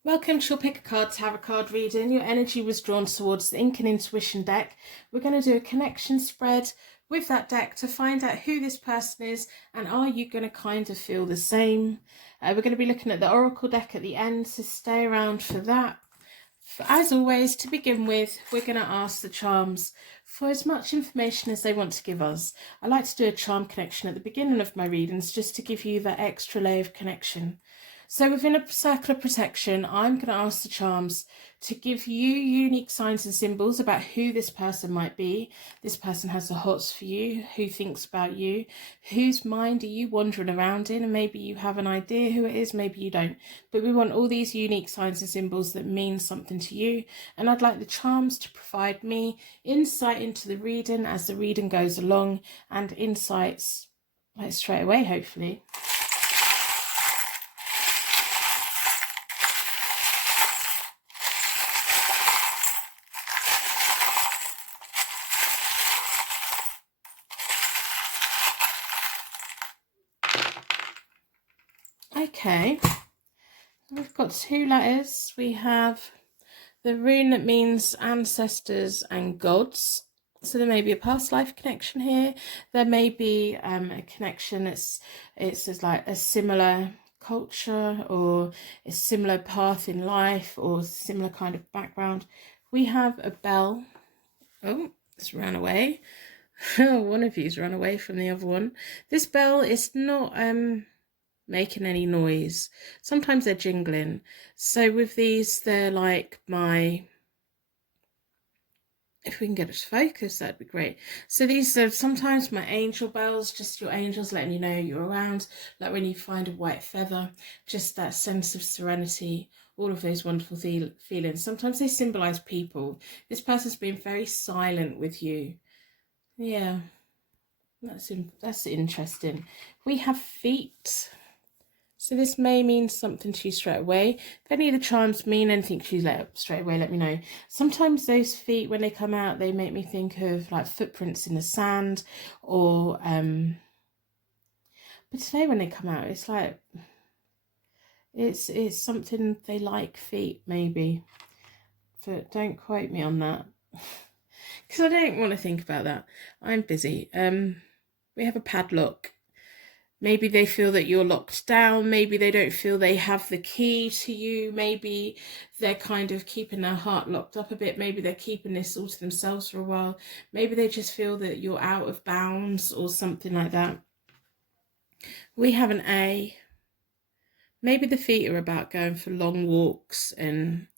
Welcome to your Pick a Card Tarot card reading. Your energy was drawn towards the Ink and Intuition deck. We're going to do a connection spread with that deck to find out who this person is, and are you going to kind of feel the same. We're going to be looking at the Oracle deck at the end, so stay around for that. As always, to begin with, we're going to ask the charms for as much information as they want to give us. I like to do a charm connection at the beginning of my readings just to give you that extra layer of connection. So within a circle of protection, I'm going to ask the charms to give you unique signs and symbols about who this person might be. This person has the HOTS for you, who thinks about you, whose mind are you wandering around in, and maybe you have an idea who it is, maybe you don't. But we want all these unique signs and symbols that mean something to you, and I'd like the charms to provide me insight into the reading as the reading goes along, and insights like straight away, hopefully. Okay, we've got two letters. We have the rune that means ancestors and gods. So there may be a past life connection here. There may be a connection it's as like a similar culture or a similar path in life or similar kind of background. We have a bell. Oh, it's ran away. One of you's run away from the other one. This bell is not making any noise. Sometimes they're jingling. So with these, they're like my, if we can get it to focus, that'd be great. So these are sometimes my angel bells, just your angels letting you know you're around, like when you find a white feather, just that sense of serenity, all of those wonderful feelings. Sometimes they symbolize people. This person's been very silent with you. Yeah, that's interesting. We have feet. So this may mean something to you straight away. If any of the charms mean anything to you straight away, let me know. Sometimes those feet, when they come out, they make me think of like footprints in the sand, or but today when they come out, it's like it's something they like, feet maybe. But don't quote me on that. Because I don't want to think about that. I'm busy. We have a padlock. Maybe they feel that you're locked down. Maybe they don't feel they have the key to you. Maybe they're kind of keeping their heart locked up a bit. Maybe they're keeping this all to themselves for a while. Maybe they just feel that you're out of bounds or something like that. We have an A. Maybe the feet are about going for long walks and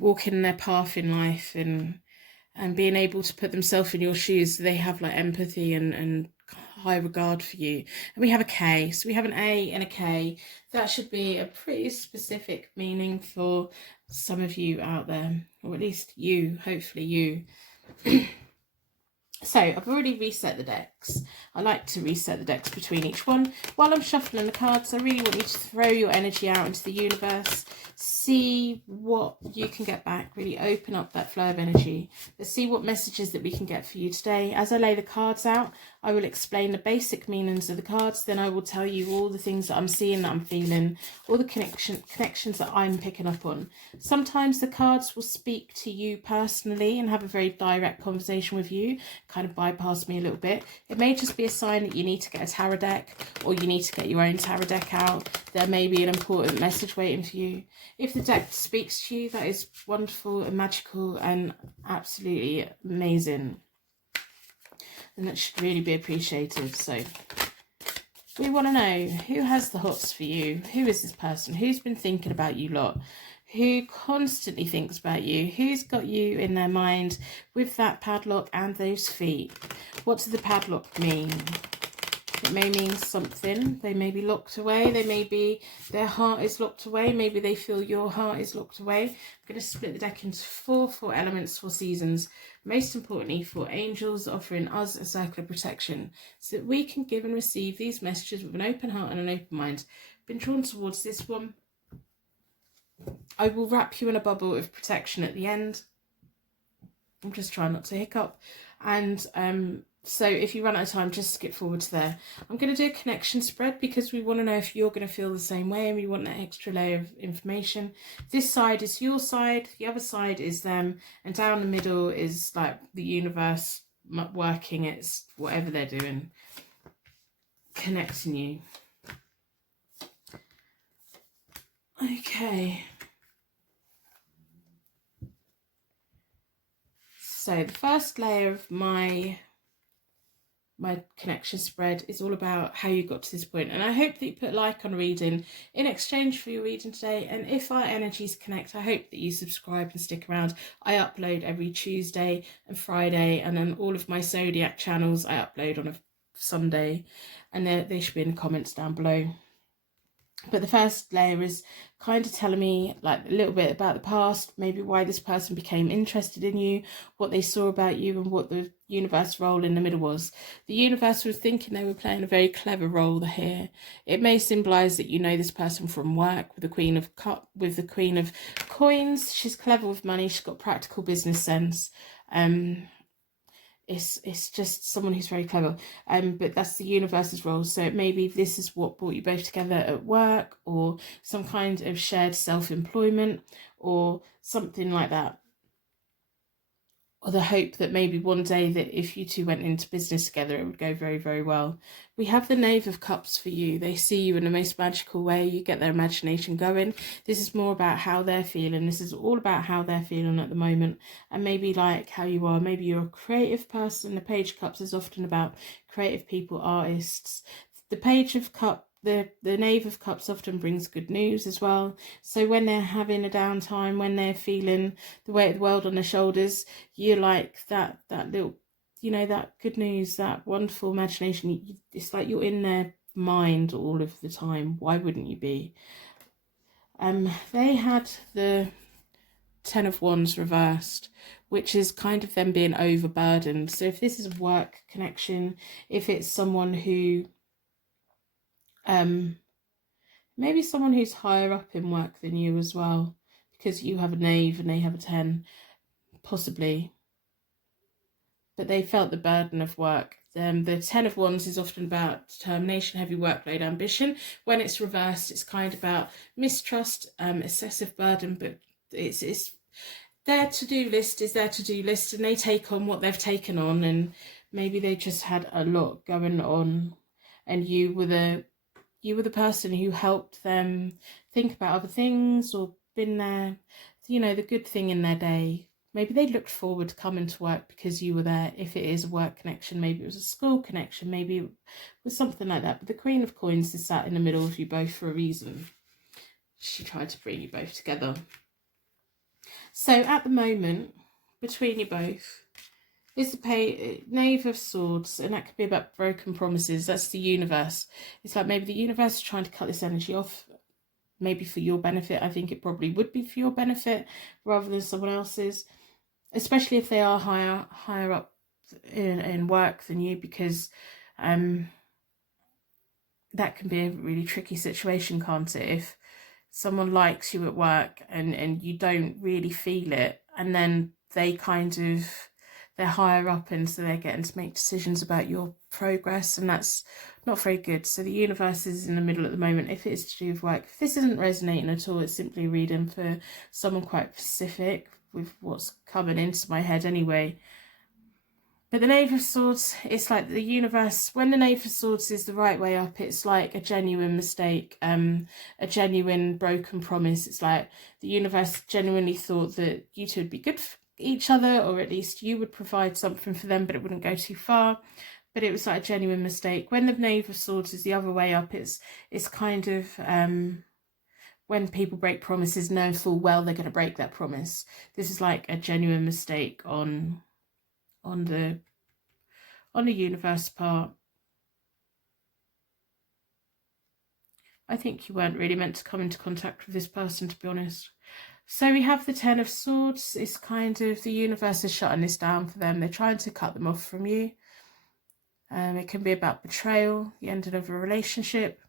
walking their path in life and being able to put themselves in your shoes. So they have like empathy and high regard for you. And we have a K. So we have an A and a K. That should be a pretty specific meaning for some of you out there, or at least you, hopefully you. So I've already reset the decks. I like to reset the decks between each one. While I'm shuffling the cards, I really want you to throw your energy out into the universe. See what you can get back. Really open up that flow of energy. Let's see what messages that we can get for you today. As I lay the cards out, I will explain the basic meanings of the cards. Then I will tell you all the things that I'm seeing, that I'm feeling, all the connections that I'm picking up on. Sometimes the cards will speak to you personally and have a very direct conversation with you, kind of bypass me a little bit. It may just be a sign that you need to get a tarot deck, or you need to get your own tarot deck out. There may be an important message waiting for you. If the deck speaks to you, that is wonderful and magical and absolutely amazing, and that should really be appreciated. So We want to know who has the hots for you. Who is this person? Who's been thinking about you lot? Who constantly thinks about you? Who's got you in their mind with that padlock and those feet? What does the padlock mean? It may mean something. They may be locked away. They may be, their heart is locked away. Maybe they feel your heart is locked away. I'm going to split the deck into four elements, 4 seasons. Most importantly, for angels offering us a circle of protection so that we can give and receive these messages with an open heart and an open mind. Been drawn towards this one. I will wrap you in a bubble of protection at the end. I'm just trying not to hiccup. And so if you run out of time, just skip forward to there. I'm going to do a connection spread because we want to know if you're going to feel the same way and we want that extra layer of information. This side is your side, the other side is them, and down the middle is like the universe working its whatever they're doing, connecting you. Okay. So the first layer of my connection spread is all about how you got to this point, and I hope that you put a like on reading in exchange for your reading today. And if our energies connect, I hope that you subscribe and stick around. I upload every Tuesday and Friday, and then all of my zodiac channels I upload on a Sunday, and they should be in the comments down below. But the first layer is kind of telling me like a little bit about the past, maybe why this person became interested in you, what they saw about you, and what the universe role in the middle was. The universe was thinking they were playing a very clever role here. It may symbolise that you know this person from work, with the Queen of Coins. She's clever with money. She's got practical business sense. It's just someone who's very clever, but that's the universe's role. So maybe this is what brought you both together at work, or some kind of shared self-employment or something like that, or the hope that maybe one day that if you two went into business together it would go very, very well. We have the Knave of Cups for you. They see you in the most magical way. You get their imagination going. This is more about how they're feeling. This is all about how they're feeling at the moment, and maybe like how you are. Maybe you're a creative person. The Page of Cups is often about creative people, artists. The Page of Cups, the Knave of Cups often brings good news as well. So when they're having a downtime, when they're feeling the weight of the world on their shoulders, you're like that little, you know, that good news, that wonderful imagination. It's like you're in their mind all of the time. Why wouldn't you be? They had the 10 of Wands reversed, which is kind of them being overburdened. So if this is a work connection, if it's someone who maybe someone who's higher up in work than you as well, because you have a Knave and they have a 10, possibly, but they felt the burden of work. The 10 of Wands is often about determination, heavy workload, ambition. When it's reversed, it's kind of about mistrust, excessive burden, but it's their to-do list is their to-do list, and they take on what they've taken on, and maybe they just had a lot going on, and you were the person who helped them think about other things, or been there, you know, the good thing in their day. Maybe they looked forward to coming to work because you were there. If it is a work connection, maybe it was a school connection, maybe it was something like that. But the Queen of Coins is sat in the middle of you both for a reason. She tried to bring you both together. So at the moment, between you both, is the Knave of Swords, and that could be about broken promises. That's the universe. It's like maybe the universe is trying to cut this energy off, maybe for your benefit. I think it probably would be for your benefit rather than someone else's, especially if they are higher up in work than you, because that can be a really tricky situation, can't it? If someone likes you at work and you don't really feel it, and then they're higher up, and so they're getting to make decisions about your progress, and that's not very good. So the universe is in the middle at the moment. If it's to do with work, if this isn't resonating at all, it's simply a reading for someone quite specific with what's coming into my head anyway. But the Knave of Swords, it's like the universe, when the Knave of Swords is the right way up, it's like a genuine mistake, a genuine broken promise. It's like the universe genuinely thought that you two would be good for each other, or at least you would provide something for them, but it wouldn't go too far. but it was like a genuine mistake. When the Knave of Swords is the other way up, it's kind of when people break promises, knowing full well they're going to break that promise. This is like a genuine mistake on the universe part. I think you weren't really meant to come into contact with this person, to be honest. So we have the Ten of Swords. It's kind of the universe is shutting this down for them. They're trying to cut them off from you. It can be about betrayal, the ending of a relationship,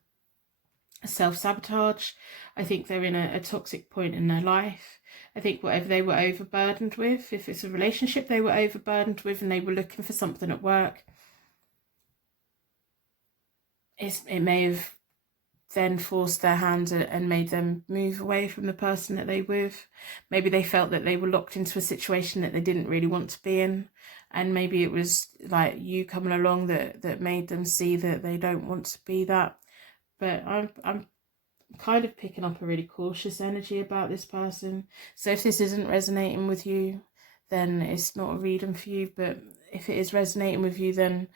self-sabotage. I think they're in a toxic point in their life. I think whatever they were overburdened with, if it's a relationship they were overburdened with and they were looking for something at work, it may have then forced their hand and made them move away from the person that they were with. Maybe they felt that they were locked into a situation that they didn't really want to be in, and maybe it was like you coming along that made them see that they don't want to be that. But I'm kind of picking up a really cautious energy about this person. So if this isn't resonating with you, then it's not a reading for you. But if it is resonating with you, then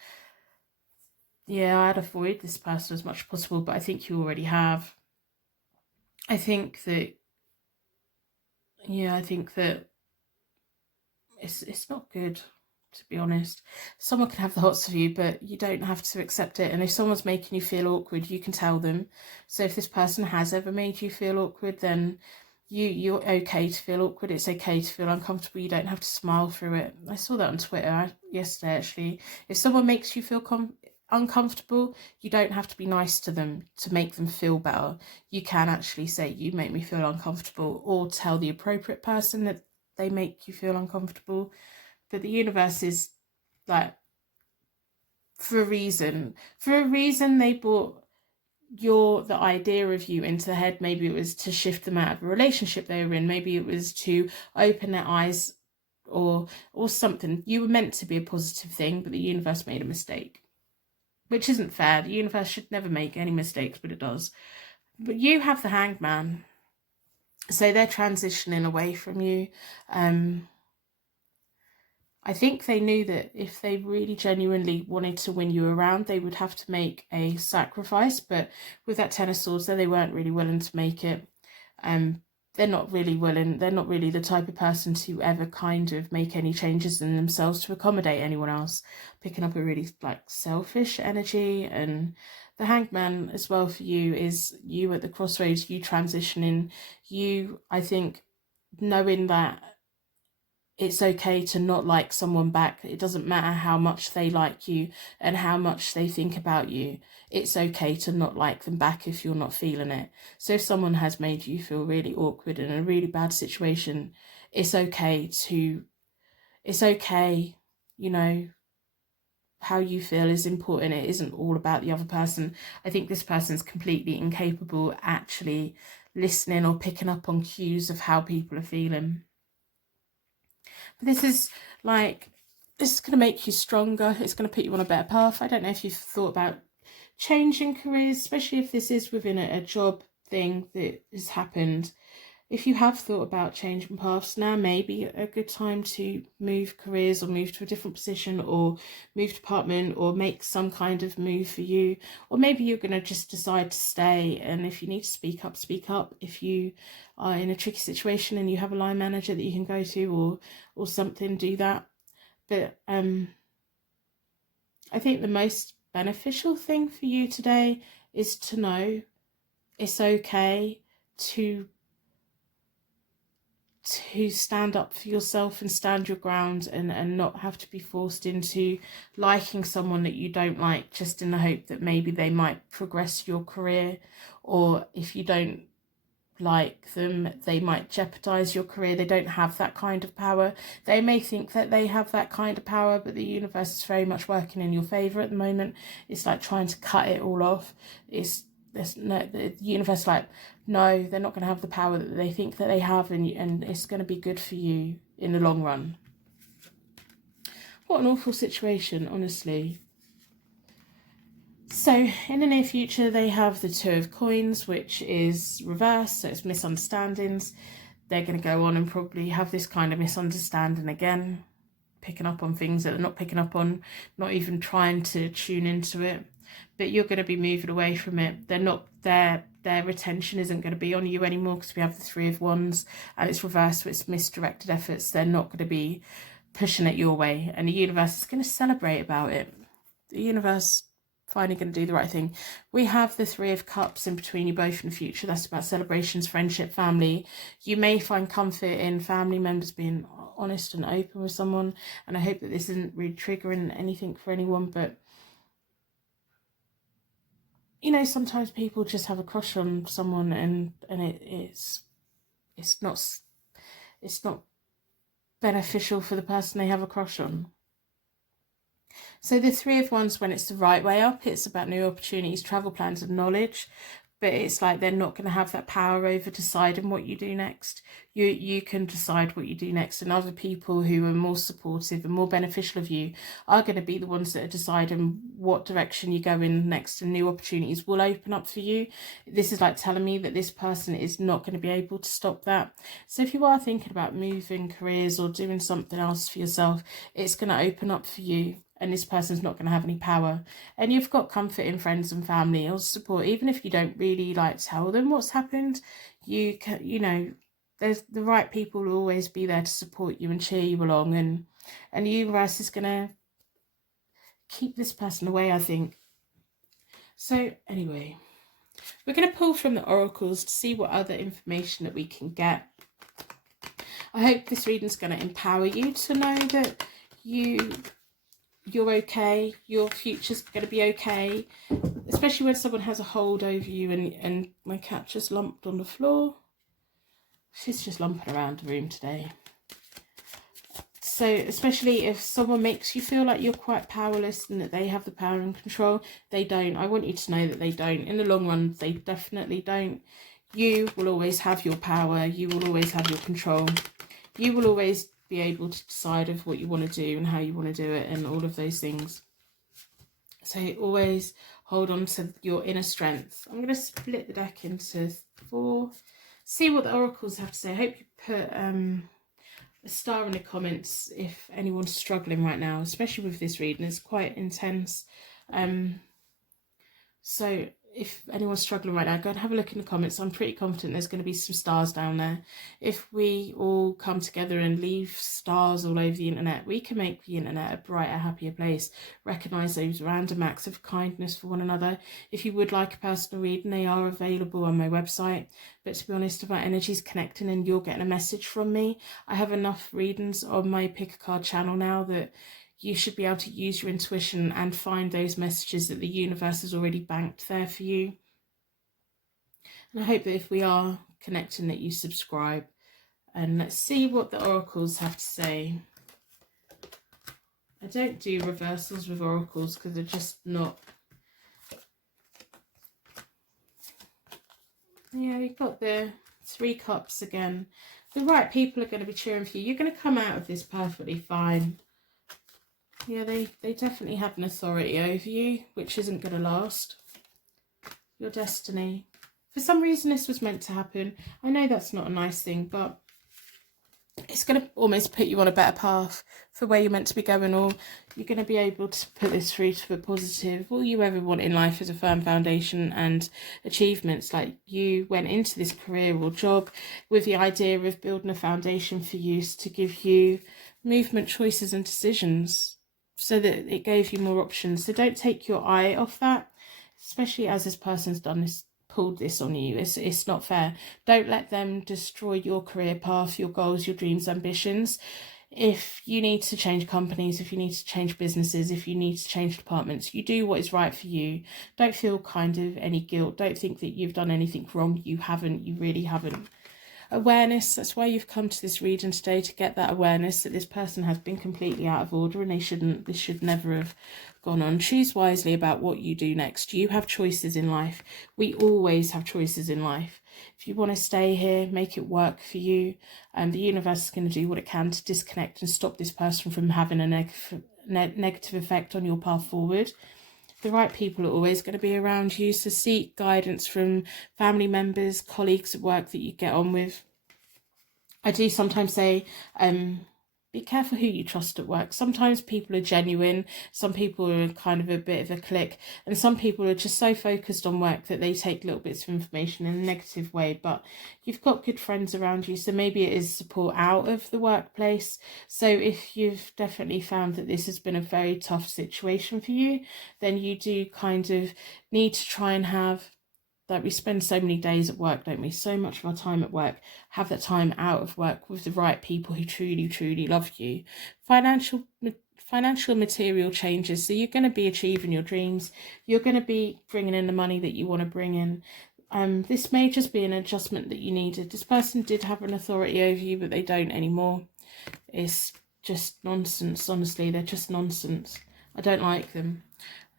yeah, I'd avoid this person as much as possible, but I think you already have. I think that it's not good, to be honest. Someone can have the hots of you, but you don't have to accept it. And if someone's making you feel awkward, you can tell them. So if this person has ever made you feel awkward, then you're okay to feel awkward. It's okay to feel uncomfortable. You don't have to smile through it. I saw that on Twitter yesterday, actually. If someone makes you feel uncomfortable, you don't have to be nice to them to make them feel better. You can actually say, you make me feel uncomfortable, or tell the appropriate person that they make you feel uncomfortable. But the universe is like, for a reason they brought the idea of you into the head. Maybe it was to shift them out of a relationship they were in. Maybe it was to open their eyes or something. You were meant to be a positive thing, but the universe made a mistake, which isn't fair. The universe should never make any mistakes, but it does. But you have the Hanged Man. So they're transitioning away from you. I think they knew that if they really genuinely wanted to win you around, they would have to make a sacrifice. But with that Ten of Swords there, they weren't really willing to make it. They're not really willing. They're not really the type of person to ever kind of make any changes in themselves to accommodate anyone else. Picking up a really like selfish energy. And the Hanged Man as well for you is you at the crossroads, you transitioning, you, I think, knowing that it's okay to not like someone back. It doesn't matter how much they like you and how much they think about you. It's okay to not like them back if you're not feeling it. So if someone has made you feel really awkward in a really bad situation, it's okay, you know, how you feel is important. It isn't all about the other person. I think this person's completely incapable actually listening or picking up on cues of how people are feeling. This is like, this is going to make you stronger. It's going to put you on a better path. I don't know if you've thought about changing careers, especially if this is within a job thing that has happened. If you have thought about changing paths, now may be a good time to move careers or move to a different position or move department or make some kind of move for you. Or maybe you're going to just decide to stay, and if you need to speak up, speak up. If you are in a tricky situation and you have a line manager that you can go to or something, do that. But I think the most beneficial thing for you today is to know it's okay to stand up for yourself and stand your ground and not have to be forced into liking someone that you don't like just in the hope that maybe they might progress your career, or if you don't like them they might jeopardize your career. They don't have that kind of power. They may think that they have that kind of power, but the universe is very much working in your favor at the moment. It's like trying to cut it all off. There's no, the universe like, no, they're not going to have the power that they think that they have, and it's going to be good for you in the long run. What an awful situation, honestly. So in the near future they have the Two of Coins, which is reversed, so it's misunderstandings. They're going to go on and probably have this kind of misunderstanding again. picking up on things that they're not picking up on, not even trying to tune into it. But you're going to be moving away from it. They're not there. Their attention isn't going to be on you anymore, because we have the Three of Wands and it's reversed, so it's misdirected efforts. They're not going to be pushing it your way, and the universe is going to celebrate about it. The universe finally going to do the right thing. We have the Three of Cups in between you both in the future. That's about celebrations, friendship, family. You may find comfort in family members being honest and open with someone, and I hope that this isn't really triggering anything for anyone, but you know, sometimes people just have a crush on someone, and it's not beneficial for the person they have a crush on. So the Three of Wands, when it's the right way up, it's about new opportunities, travel plans and knowledge. But it's like they're not going to have that power over deciding what you do next. You can decide what you do next, and other people who are more supportive and more beneficial of you are going to be the ones that are deciding what direction you go in next, and new opportunities will open up for you. This is like telling me that this person is not going to be able to stop that. So if you are thinking about moving careers or doing something else for yourself, it's going to open up for you, and this person's not going to have any power. And you've got comfort in friends and family or support, even if you don't really like tell them what's happened. You can, you know, there's the right people will always be there to support you and cheer you along, and the universe is going to keep this person away, I think. So anyway, we're going to pull from the oracles to see what other information that we can get. I hope this reading's going to empower you to know that you're okay, your future's going to be okay, especially when someone has a hold over you. And my cat just lumped on the floor. She's just lumping around the room today. So especially if someone makes you feel like you're quite powerless and that they have the power and control, they don't. I want you to know that they don't. In the long run, they definitely don't. You will always have your power. You will always have your control. You will always be able to decide of what you want to do and how you want to do it and all of those things. So always hold on to your inner strength. I'm going to split the deck into 4. See what the oracles have to say. I hope you put a star in the comments if anyone's struggling right now, especially with this reading. It's quite intense. So if anyone's struggling right now, go and have a look in the comments. I'm pretty confident there's going to be some stars down there. If we all come together and leave stars all over the internet, we can make the internet a brighter, happier place. Recognise those random acts of kindness for one another. If you would like a personal reading, they are available on my website. But to be honest, if my energy's connecting and you're getting a message from me, I have enough readings on my Pick a Card channel now that you should be able to use your intuition and find those messages that the universe has already banked there for you. And I hope that if we are connecting, that you subscribe. And let's see what the oracles have to say. I don't do reversals with oracles because they're just not... Yeah, you've got the 3 cups again. The right people are going to be cheering for you. You're going to come out of this perfectly fine. Yeah, they definitely have an authority over you, which isn't going to last. Your destiny. For some reason, this was meant to happen. I know that's not a nice thing, but it's going to almost put you on a better path for where you're meant to be going, or you're going to be able to put this through to a positive. All you ever want in life is a firm foundation and achievements. Like, you went into this career or job with the idea of building a foundation for use to give you movement, choices and decisions, so that it gave you more options. So don't take your eye off that, especially as this person's done this, pulled this on you. It's not fair. Don't let them destroy your career path, your goals, your dreams, ambitions. If you need to change companies, if you need to change businesses, if you need to change departments, you do what is right for you. Don't feel kind of any guilt. Don't think that you've done anything wrong. You haven't. You really haven't. Awareness, that's why you've come to this reading today, to get that awareness that this person has been completely out of order and this should never have gone on. Choose wisely about what you do next. You have choices in life. We always have choices in life. If you want to stay here, make it work for you, and the universe is going to do what it can to disconnect and stop this person from having a negative effect on your path forward. The right people are always going to be around you, so seek guidance from family members, colleagues at work that you get on with. I do sometimes say, be careful who you trust at work. Sometimes people are genuine, some people are kind of a bit of a clique, and some people are just so focused on work that they take little bits of information in a negative way. But you've got good friends around you, so maybe it is support out of the workplace. So if you've definitely found that this has been a very tough situation for you, then you do kind of need to try and have, like, we spend so many days at work, don't we? So much of our time at work. Have that time out of work with the right people who truly, truly love you. Financial and material changes. So you're going to be achieving your dreams. You're going to be bringing in the money that you want to bring in. This may just be an adjustment that you needed. This person did have an authority over you, but they don't anymore. It's just nonsense, honestly. They're just nonsense. I don't like them.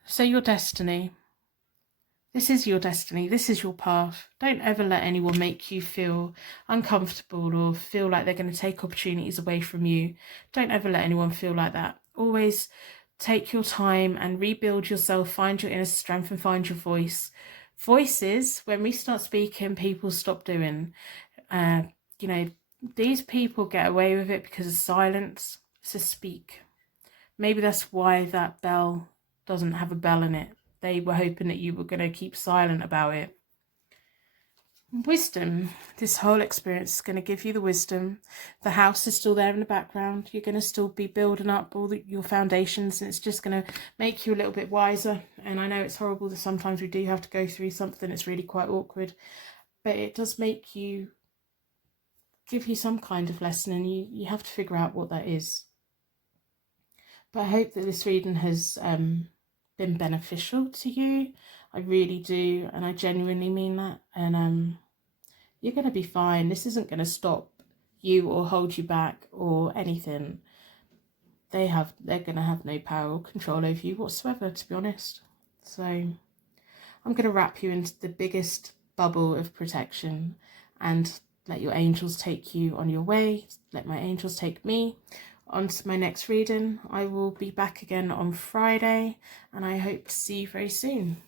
So your destiny. This is your destiny. This is your path. Don't ever let anyone make you feel uncomfortable or feel like they're going to take opportunities away from you. Don't ever let anyone feel like that. Always take your time and rebuild yourself. Find your inner strength and find your voice. Voices, when we start speaking, people stop doing. You know, these people get away with it because of silence. So speak. Maybe that's why that bell doesn't have a bell in it. They were hoping that you were going to keep silent about it. Wisdom. This whole experience is going to give you the wisdom. The house is still there in the background. You're going to still be building up all your foundations, and it's just going to make you a little bit wiser. And I know it's horrible that sometimes we do have to go through something. It's really quite awkward. But it does make you, give you some kind of lesson, and you have to figure out what that is. But I hope that this reading has been beneficial to you. I really do, and I genuinely mean that. And you're going to be fine. This isn't going to stop you or hold you back or anything. They're going to have no power or control over you whatsoever, to be honest. So I'm going to wrap you into the biggest bubble of protection and let your angels take you on your way. Let my angels take me on to my next reading. I will be back again on Friday, and I hope to see you very soon.